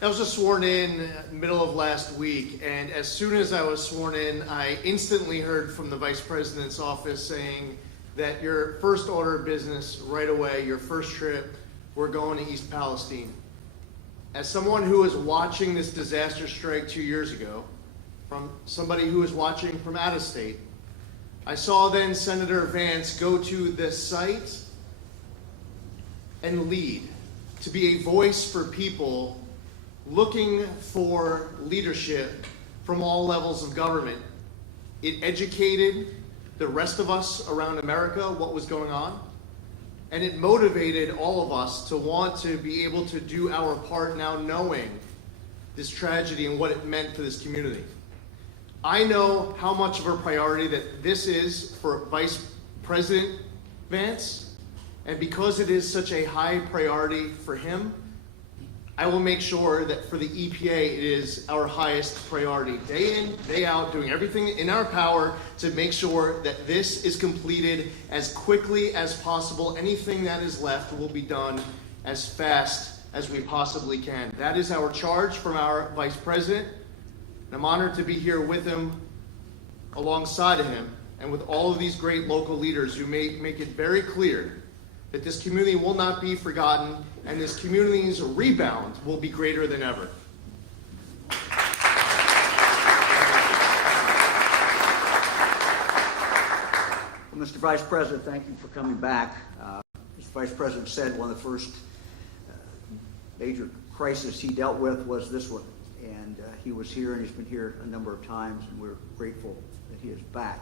I was just sworn in middle of last week, and as soon as I was sworn in, I instantly heard from the Vice President's office saying that your first order of business right away, your first trip, we're going to East Palestine. As someone who was watching this disaster strike 2 years ago, from somebody who was watching from out of state, I saw then Senator Vance go to the site and lead, to be a voice for people looking for leadership from all levels of government. It educated the rest of us around America what was going on, and it motivated all of us to want to be able to do our part now knowing this tragedy and what it meant for this community. I know how much of a priority that this is for Vice President Vance, and because it is such a high priority for him, I will make sure that for the EPA, it is our highest priority. Day in, day out, doing everything in our power to make sure that this is completed as quickly as possible. Anything that is left will be done as fast as we possibly can. That is our charge from our Vice President. And I'm honored to be here with him, alongside of him, and with all of these great local leaders who make it very clear that this community will not be forgotten, and this community's rebound will be greater than ever. Well, Mr. Vice President, thank you for coming back. As the Vice President said, one of the first major crises he dealt with was this one. And he was here, and he's been here a number of times, and we're grateful that he is back.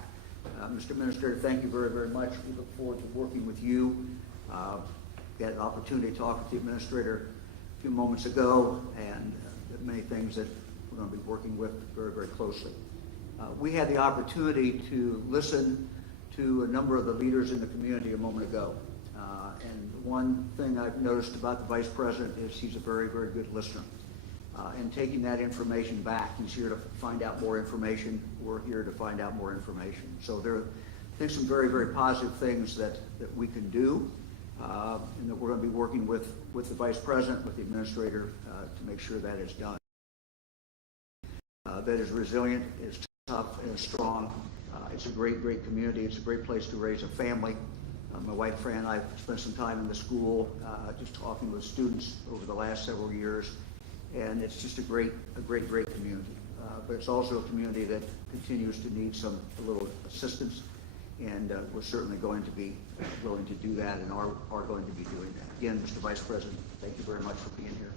Mr. Administrator, thank you very, very much. We look forward to working with you. We had an opportunity to talk with the administrator a few moments ago, and many things that we're going to be working with very, very closely. We had the opportunity to listen to a number of the leaders in the community a moment ago. And one thing I've noticed about the Vice President is he's a very, very good listener. And taking that information back, he's here to find out more information. We're here to find out more information. So there are, I think, some very, very positive things that we can do. And that we're going to be working with the Vice President, with the Administrator, to make sure that is done. That is resilient, is tough, and is strong. It's a great, great community. It's a great place to raise a family. My wife, Fran, and I have spent some time in the school, just talking with students over the last several years. And it's just a great, great community. But it's also a community that continues to need a little assistance. And we're certainly going to be willing to do that, and are going to be doing that. Again, Mr. Vice President, thank you very much for being here.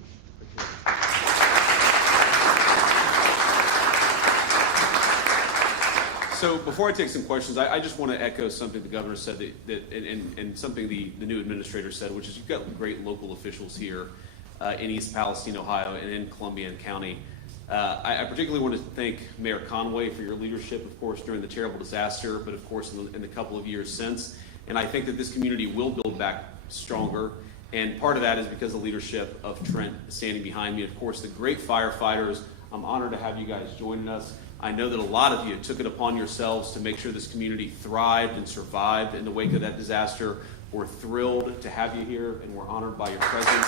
So before I take some questions, I just want to echo something the governor said and something the new administrator said, which is you've got great local officials here in East Palestine, Ohio, and in Columbian County. I particularly want to thank Mayor Conway for your leadership, of course, during the terrible disaster, but of course in the couple of years since. And I think that this community will build back stronger. And part of that is because of the leadership of Trent standing behind me. Of course, the great firefighters. I'm honored to have you guys joining us. I know that a lot of you took it upon yourselves to make sure this community thrived and survived in the wake of that disaster. We're thrilled to have you here, and we're honored by your presence.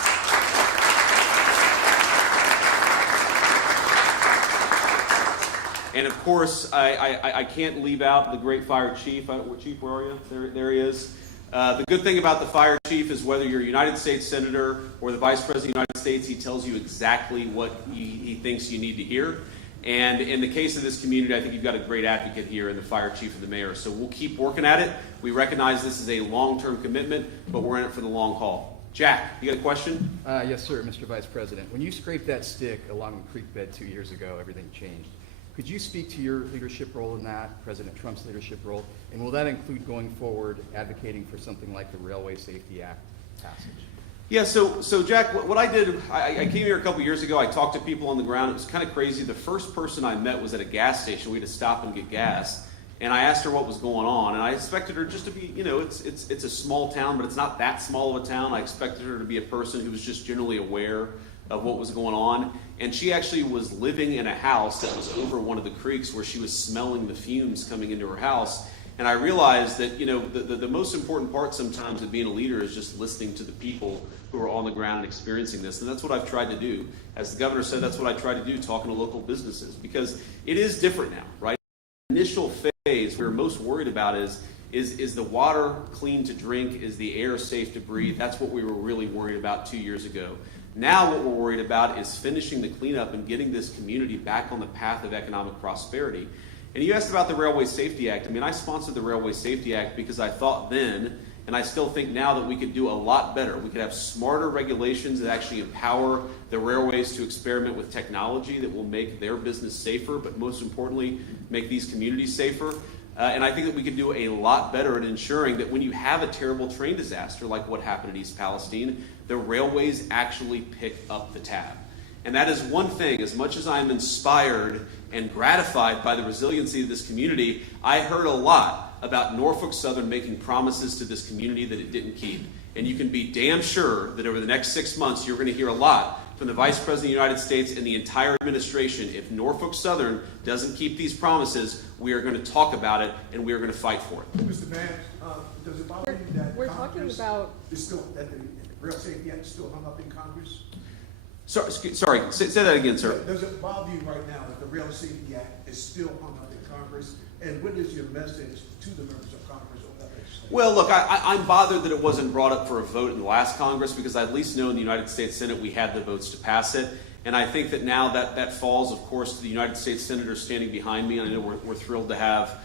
And of course, I can't leave out the great fire chief. Chief, where are you? There he is. The good thing about the fire chief is whether you're a United States Senator or the Vice President of the United States, he tells you exactly what he thinks you need to hear. And in the case of this community, I think you've got a great advocate here in the fire chief and the mayor. So we'll keep working at it. We recognize this is a long-term commitment, but we're in it for the long haul. Jack, you got a question? Yes, sir, Mr. Vice President. When you scraped that stick along the creek bed 2 years ago, everything changed. Could you speak to your leadership role in that, President Trump's leadership role, and will that include going forward advocating for something like the Railway Safety Act passage? Yeah, so Jack, what I did, I came here a couple years ago. I talked to people on the ground. It was kind of crazy. The first person I met was at a gas station. We had to stop and get gas. And I asked her what was going on. And I expected her just to be, it's a small town, but it's not that small of a town. I expected her to be a person who was just generally aware of what was going on. And she actually was living in a house that was over one of the creeks where she was smelling the fumes coming into her house. And I realized that, the most important part sometimes of being a leader is just listening to the people who are on the ground and experiencing this. And that's what I've tried to do. As the governor said, that's what I try to do, talking to local businesses, because it is different now, right? The initial phase we're most worried about is the water clean to drink? Is the air safe to breathe? That's what we were really worried about 2 years ago. Now what we're worried about is finishing the cleanup and getting this community back on the path of economic prosperity. And you asked about the Railway Safety Act. I mean, I sponsored the Railway Safety Act because I thought then, and I still think now, that we could do a lot better. We could have smarter regulations that actually empower the railways to experiment with technology that will make their business safer, but most importantly, make these communities safer. And I think that we could do a lot better at ensuring that when you have a terrible train disaster like what happened in East Palestine, the railways actually pick up the tab. And that is one thing. As much as I'm inspired and gratified by the resiliency of this community, I heard a lot about Norfolk Southern making promises to this community that it didn't keep. And you can be damn sure that over the next 6 months, you're going to hear a lot from the Vice President of the United States and the entire administration. If Norfolk Southern doesn't keep these promises, we are going to talk about it and we are going to fight for it. Mr. Vance, does it bother you that We're Congress talking about is still, that the Rail Safety Act is still hung up in Congress? Sorry, say that again, sir. Does it bother you right now that the Rail Safety Act is still hung up in Congress? And what is your message to the members of Congress on that legislation? Well, look, I'm bothered that it wasn't brought up for a vote in the last Congress, because I at least know in the United States Senate we had the votes to pass it. And I think that now that falls, of course, to the United States senators standing behind me. And I know we're thrilled to have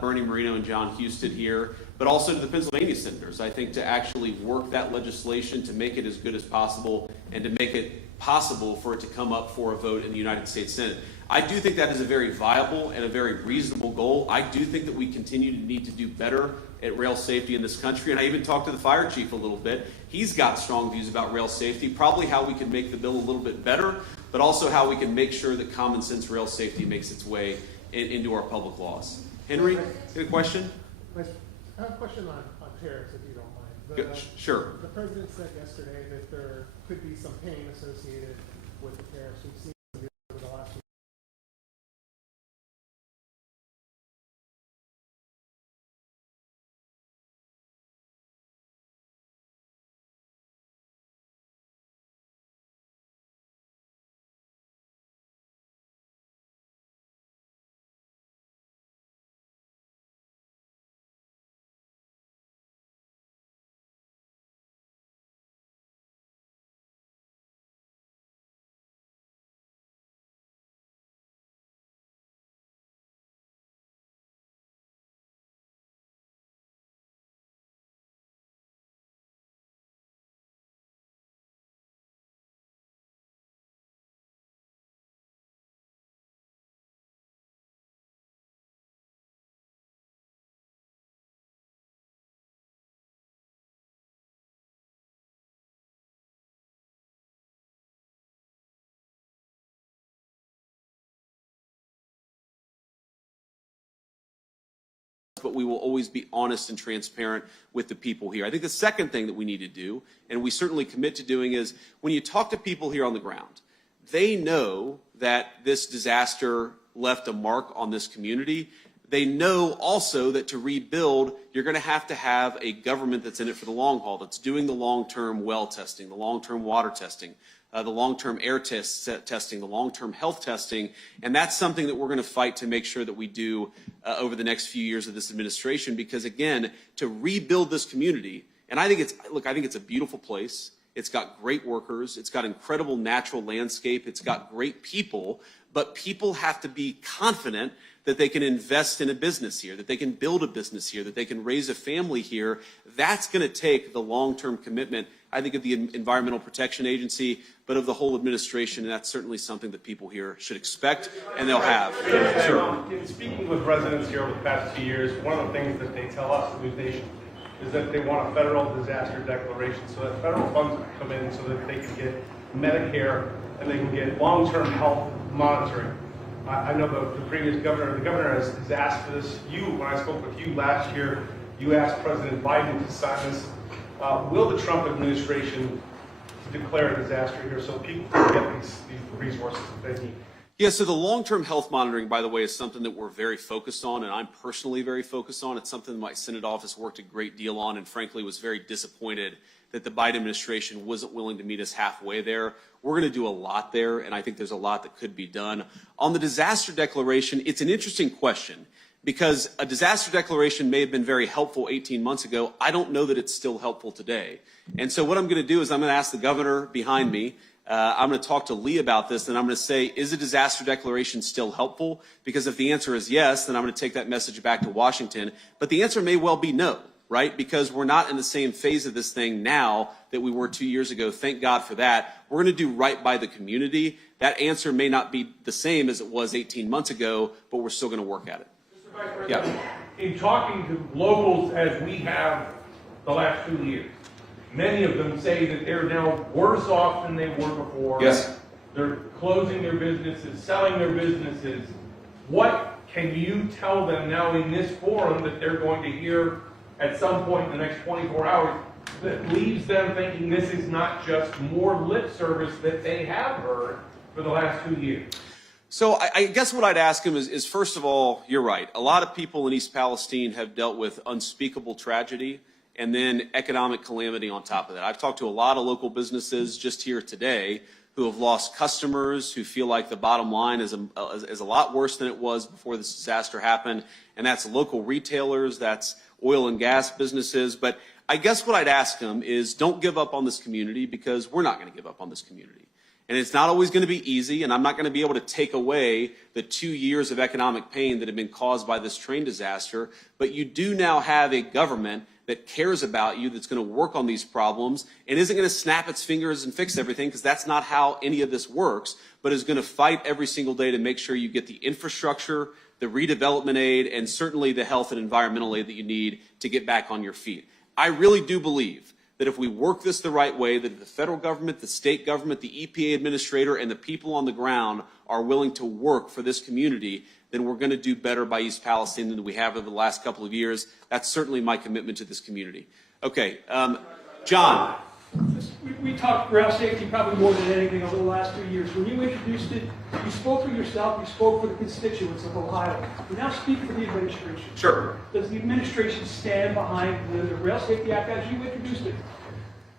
Bernie Moreno and John Husted here, but also to the Pennsylvania senators. I think to actually work that legislation to make it as good as possible and to make it possible for it to come up for a vote in the United States Senate. I do think that is a very viable and a very reasonable goal. I do think that we continue to need to do better at rail safety in this country, and I even talked to the fire chief a little bit. He's got strong views about rail safety, probably how we can make the bill a little bit better, but also how we can make sure that common sense rail safety makes its way into our public laws. Henry, you have a question? I have a question on tariffs, if you don't mind. Sure. The president said yesterday that there could be some pain associated with the tariffs. We've seen over the last few but we will always be honest and transparent with the people here. I think the second thing that we need to do, and we certainly commit to doing, is when you talk to people here on the ground, they know that this disaster left a mark on this community. They know also that to rebuild, you're going to have a government that's in it for the long haul, that's doing the long-term well testing, the long-term water testing, the long-term air testing, the long-term health testing, and that's something that we're going to fight to make sure that we do over the next few years of this administration, because again, to rebuild this community, and I think it's a beautiful place. It's got great workers. It's got incredible natural landscape. It's got great people, but people have to be confident that they can invest in a business here, that they can build a business here, that they can raise a family here. That's going to take the long-term commitment, I think, of the Environmental Protection Agency, but of the whole administration, and that's certainly something that people here should expect, and they'll have. Sure. In speaking with residents here over the past 2 years, one of the things that they tell us, the News Nation, is that they want a federal disaster declaration so that federal funds can come in so that they can get Medicare and they can get long-term health monitoring. I know the previous governor, the governor has asked for this. When I spoke with you last year, you asked President Biden to sign this. Will the Trump administration declare a disaster here so people can get these resources that they need? Yeah, so the long-term health monitoring, by the way, is something that we're very focused on, and I'm personally very focused on. It's something that my Senate office worked a great deal on, and frankly was very disappointed that the Biden administration wasn't willing to meet us halfway there. We're going to do a lot there, and I think there's a lot that could be done. On the disaster declaration, it's an interesting question, because a disaster declaration may have been very helpful 18 months ago. I don't know that it's still helpful today. And so what I'm going to do is I'm going to ask the governor behind me, I'm going to talk to Lee about this, and I'm going to say, is a disaster declaration still helpful? Because if the answer is yes, then I'm going to take that message back to Washington. But the answer may well be no, right? Because we're not in the same phase of this thing now that we were 2 years ago. Thank God for that. We're going to do right by the community. That answer may not be the same as it was 18 months ago, but we're still going to work at it. Mr. Vice President, in talking to locals as we have the last 2 years, many of them say that they're now worse off than they were before. Yes. They're closing their businesses, selling their businesses. What can you tell them now in this forum that they're going to hear at some point in the next 24 hours that leaves them thinking this is not just more lip service that they have heard for the last 2 years? So I guess what I'd ask him is, first of all, you're right. A lot of people in East Palestine have dealt with unspeakable tragedy and then economic calamity on top of that. I've talked to a lot of local businesses just here today who have lost customers, who feel like the bottom line is a lot worse than it was before this disaster happened, and that's local retailers, that's oil and gas businesses. But I guess what I'd ask them is, don't give up on this community, because we're not going to give up on this community. And it's not always going to be easy, and I'm not going to be able to take away the 2 years of economic pain that have been caused by this train disaster, but you do now have a government that cares about you, that's going to work on these problems, and isn't going to snap its fingers and fix everything, because that's not how any of this works, but is going to fight every single day to make sure you get the infrastructure, the redevelopment aid, and certainly the health and environmental aid that you need to get back on your feet. I really do believe that if we work this the right way, that if the federal government, the state government, the EPA administrator, and the people on the ground are willing to work for this community, then we're going to do better by East Palestine than we have over the last couple of years. That's certainly my commitment to this community. Okay, John. We talked rail safety probably more than anything over the last 2 years. When you introduced it, you spoke for yourself, you spoke for the constituents of Ohio. You now speak for the administration. Sure. Does the administration stand behind the Rail Safety Act as you introduced it?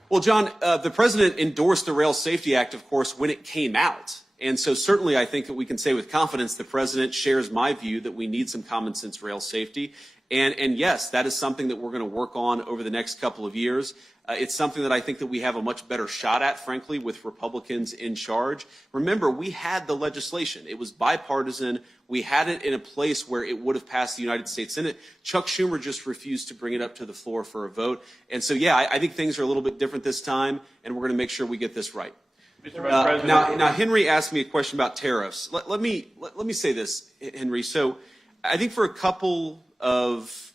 Well, John, the president endorsed the Rail Safety Act, of course, when it came out. And so certainly I think that we can say with confidence the president shares my view that we need some common sense rail safety. And yes, that is something that we're going to work on over the next couple of years. It's something that I think that we have a much better shot at, frankly, with Republicans in charge. Remember, we had the legislation. It was bipartisan. We had it in a place where it would have passed the United States Senate. Chuck Schumer just refused to bring it up to the floor for a vote. And so, yeah, I think things are a little bit different this time, and we're going to make sure we get this right. Mr. Vice President. Now, Henry asked me a question about tariffs. Let me say this, Henry. So I think for a couple of,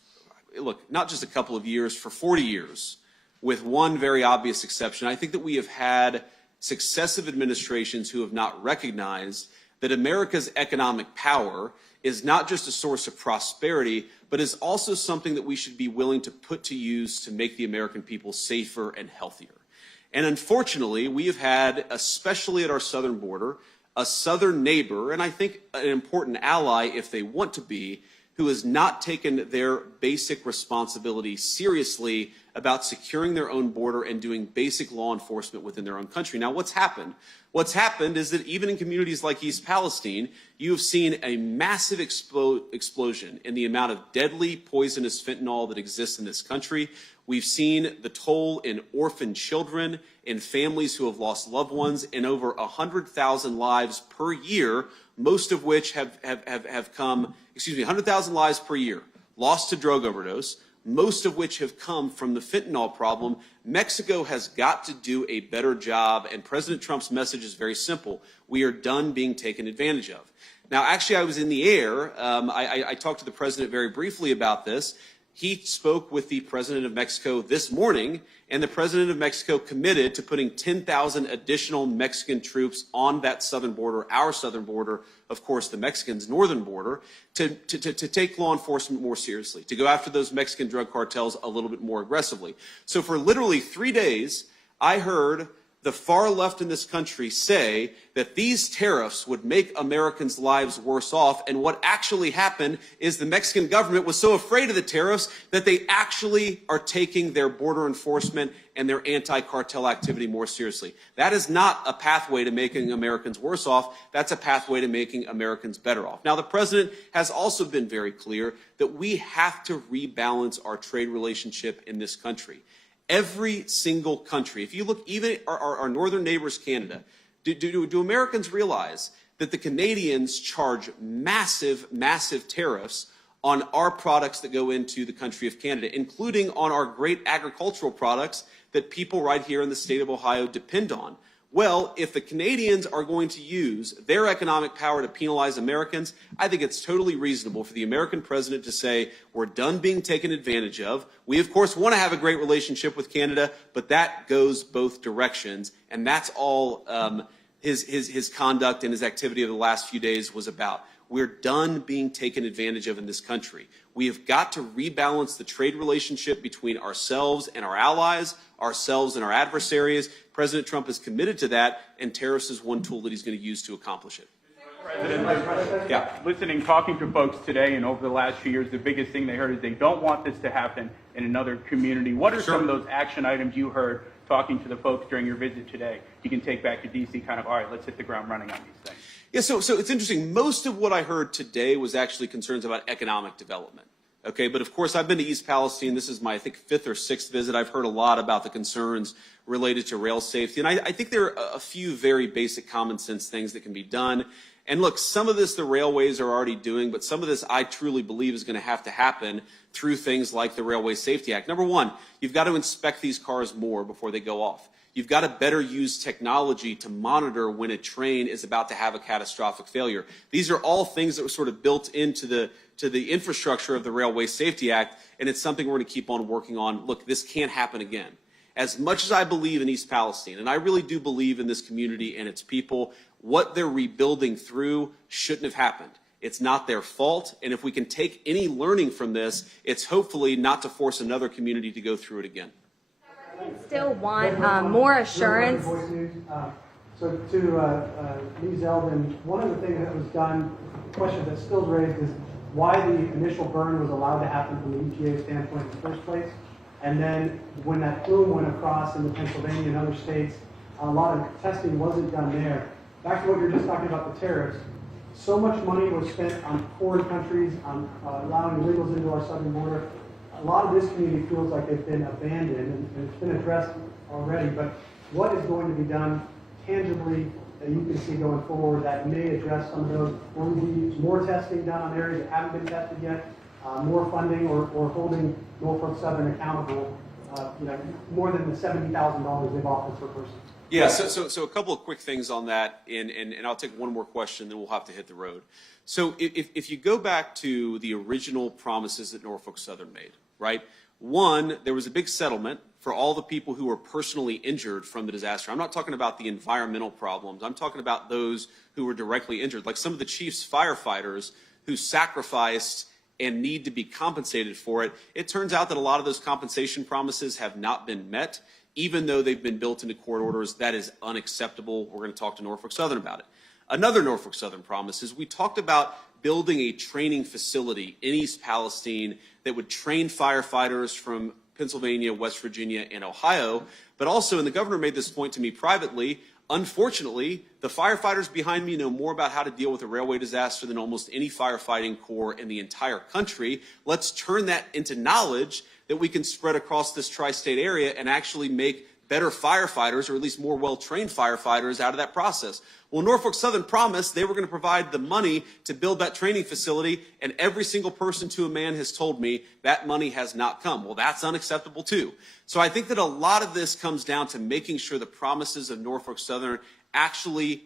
look, not just a couple of years, for 40 years, with one very obvious exception, I think that we have had successive administrations who have not recognized that America's economic power is not just a source of prosperity, but is also something that we should be willing to put to use to make the American people safer and healthier. And unfortunately, we have had, especially at our southern border, a southern neighbor, and I think an important ally if they want to be, who has not taken their basic responsibility seriously about securing their own border and doing basic law enforcement within their own country. Now, what's happened? What's happened is that even in communities like East Palestine, you have seen a massive explosion in the amount of deadly, poisonous fentanyl that exists in this country. We've seen the toll in orphan children, in families who have lost loved ones, in over 100,000 lives per year, most of which have come, 100,000 lives per year lost to drug overdose, most of which have come from the fentanyl problem. Mexico has got to do a better job, and President Trump's message is very simple. We are done being taken advantage of. Now, actually, I was in the air. I talked to the president very briefly about this. He spoke with the president of Mexico this morning, and the president of Mexico committed to putting 10,000 additional Mexican troops on that southern border, our southern border, of course, the Mexicans' northern border, to take law enforcement more seriously, to go after those Mexican drug cartels a little bit more aggressively. So for literally 3 days, I heard the far left in this country say that these tariffs would make Americans' lives worse off, and what actually happened is the Mexican government was so afraid of the tariffs that they actually are taking their border enforcement and their anti-cartel activity more seriously. That is not a pathway to making Americans worse off. That's a pathway to making Americans better off. Now, the president has also been very clear that we have to rebalance our trade relationship in this country. Every single country, if you look even at our northern neighbors, Canada, do Americans realize that the Canadians charge massive, massive tariffs on our products that go into the country of Canada, including on our great agricultural products that people right here in the state of Ohio depend on? Well, if the Canadians are going to use their economic power to penalize Americans, I think it's totally reasonable for the American president to say, we're done being taken advantage of. We, of course, want to have a great relationship with Canada, but that goes both directions. And that's all his conduct and his activity of the last few days was about. We're done being taken advantage of in this country. We have got to rebalance the trade relationship between ourselves and our allies, ourselves and our adversaries. President Trump is committed to that, and tariffs is one tool that he's going to use to accomplish it. Listening, talking to folks today and over the last few years, the biggest thing they heard is they don't want this to happen in another community. What are some of those action items you heard talking to the folks during your visit today you can take back to D.C., kind of, all right, let's hit the ground running on these things? Yeah, so it's interesting. Most of what I heard today was actually concerns about economic development. Okay, but of course, I've been to East Palestine. This is my, I think, 5th or 6th visit. I've heard a lot about the concerns related to rail safety. And I think there are a few very basic common sense things that can be done. And look, some of this the railways are already doing, but some of this I truly believe is going to have to happen through things like the Railway Safety Act. Number one, you've got to inspect these cars more before they go off. You've got to better use technology to monitor when a train is about to have a catastrophic failure. These are all things that were sort of built into the infrastructure of the Railway Safety Act, and it's something we're going to keep on working on. Look, this can't happen again. As much as I believe in East Palestine, and I really do believe in this community and its people, what they're rebuilding through shouldn't have happened. It's not their fault, and if we can take any learning from this, it's hopefully not to force another community to go through it again. Still want more assurance. So to Lee Zeldin, one of the things that was done, the question that's still raised is why the initial burn was allowed to happen from the EPA standpoint in the first place. And then when that plume went across into Pennsylvania and other states, a lot of testing wasn't done there. Back to what you were just talking about, the tariffs. So much money was spent on foreign countries, on allowing illegals into our southern border. A lot of this community feels like they've been abandoned, and it's been addressed already, but what is going to be done tangibly that you can see going forward that may address some of those? Will there be more testing done on areas that haven't been tested yet, more funding, or holding Norfolk Southern accountable, more than the $70,000 they've offered per person? Yeah, so a couple of quick things on that, and I'll take one more question, then we'll have to hit the road. So if you go back to the original promises that Norfolk Southern made, right? One, there was a big settlement for all the people who were personally injured from the disaster. I'm not talking about the environmental problems. I'm talking about those who were directly injured, like some of the chief's firefighters who sacrificed and need to be compensated for it. It turns out that a lot of those compensation promises have not been met, even though they've been built into court orders. That is unacceptable. We're going to talk to Norfolk Southern about it. Another Norfolk Southern promise is we talked about building a training facility in East Palestine that would train firefighters from Pennsylvania, West Virginia, and Ohio. But also, and the governor made this point to me privately, unfortunately, the firefighters behind me know more about how to deal with a railway disaster than almost any firefighting corps in the entire country. Let's turn that into knowledge that we can spread across this tri-state area and actually make better firefighters, or at least more well-trained firefighters, out of that process. Well, Norfolk Southern promised they were going to provide the money to build that training facility, and every single person to a man has told me that money has not come. Well, that's unacceptable too. So I think that a lot of this comes down to making sure the promises of Norfolk Southern actually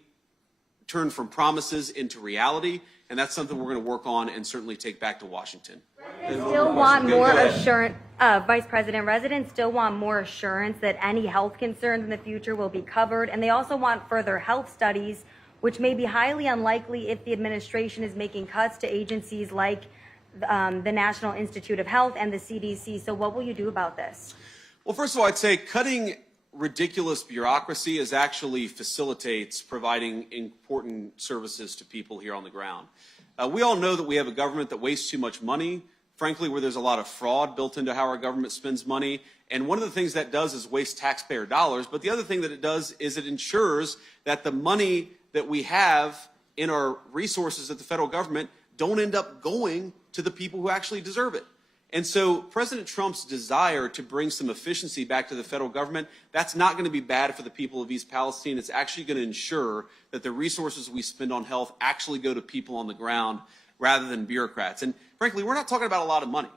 turn from promises into reality, and that's something we're going to work on and certainly take back to Washington. Still want more assurance, Vice President, residents still want more assurance that any health concerns in the future will be covered, and they also want further health studies, which may be highly unlikely if the administration is making cuts to agencies like the National Institute of Health and the CDC. So what will you do about this? Well, first of all, I'd say cutting ridiculous bureaucracy actually facilitates providing important services to people here on the ground. We all know that we have a government that wastes too much money, frankly, where there's a lot of fraud built into how our government spends money. And one of the things that does is waste taxpayer dollars. But the other thing that it does is it ensures that the money that we have in our resources at the federal government don't end up going to the people who actually deserve it. And so President Trump's desire to bring some efficiency back to the federal government, that's not going to be bad for the people of East Palestine. It's actually going to ensure that the resources we spend on health actually go to people on the ground rather than bureaucrats. And frankly, we're not talking about a lot of money.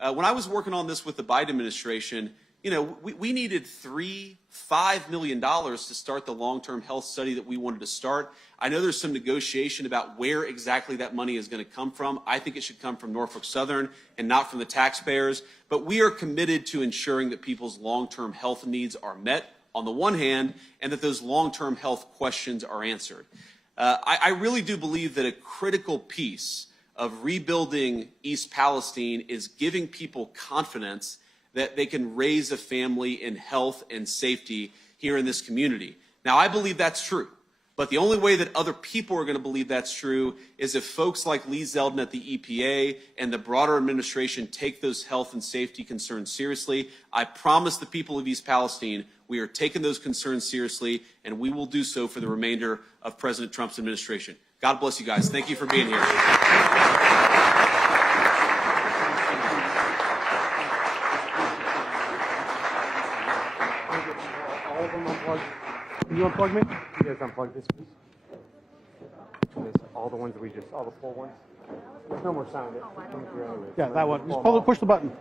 When I was working on this with the Biden administration, you know, we needed $5 million to start the long-term health study that we wanted to start. I know there's some negotiation about where exactly that money is going to come from. I think it should come from Norfolk Southern and not from the taxpayers. But we are committed to ensuring that people's long-term health needs are met on the one hand, and that those long-term health questions are answered. I really do believe that a critical piece of rebuilding East Palestine is giving people confidence that they can raise a family in health and safety here in this community. Now, I believe that's true, but the only way that other people are going to believe that's true is if folks like Lee Zeldin at the EPA and the broader administration take those health and safety concerns seriously. I promise the people of East Palestine we are taking those concerns seriously, and we will do so for the remainder of President Trump's administration. God bless you guys. Thank you for being here. All of them unplugged. Can you unplug me? You guys unplug this, please. And this, all the ones that we just, all the full ones. There's no more sound. It's coming through anyway. Yeah, that one. Just push the button.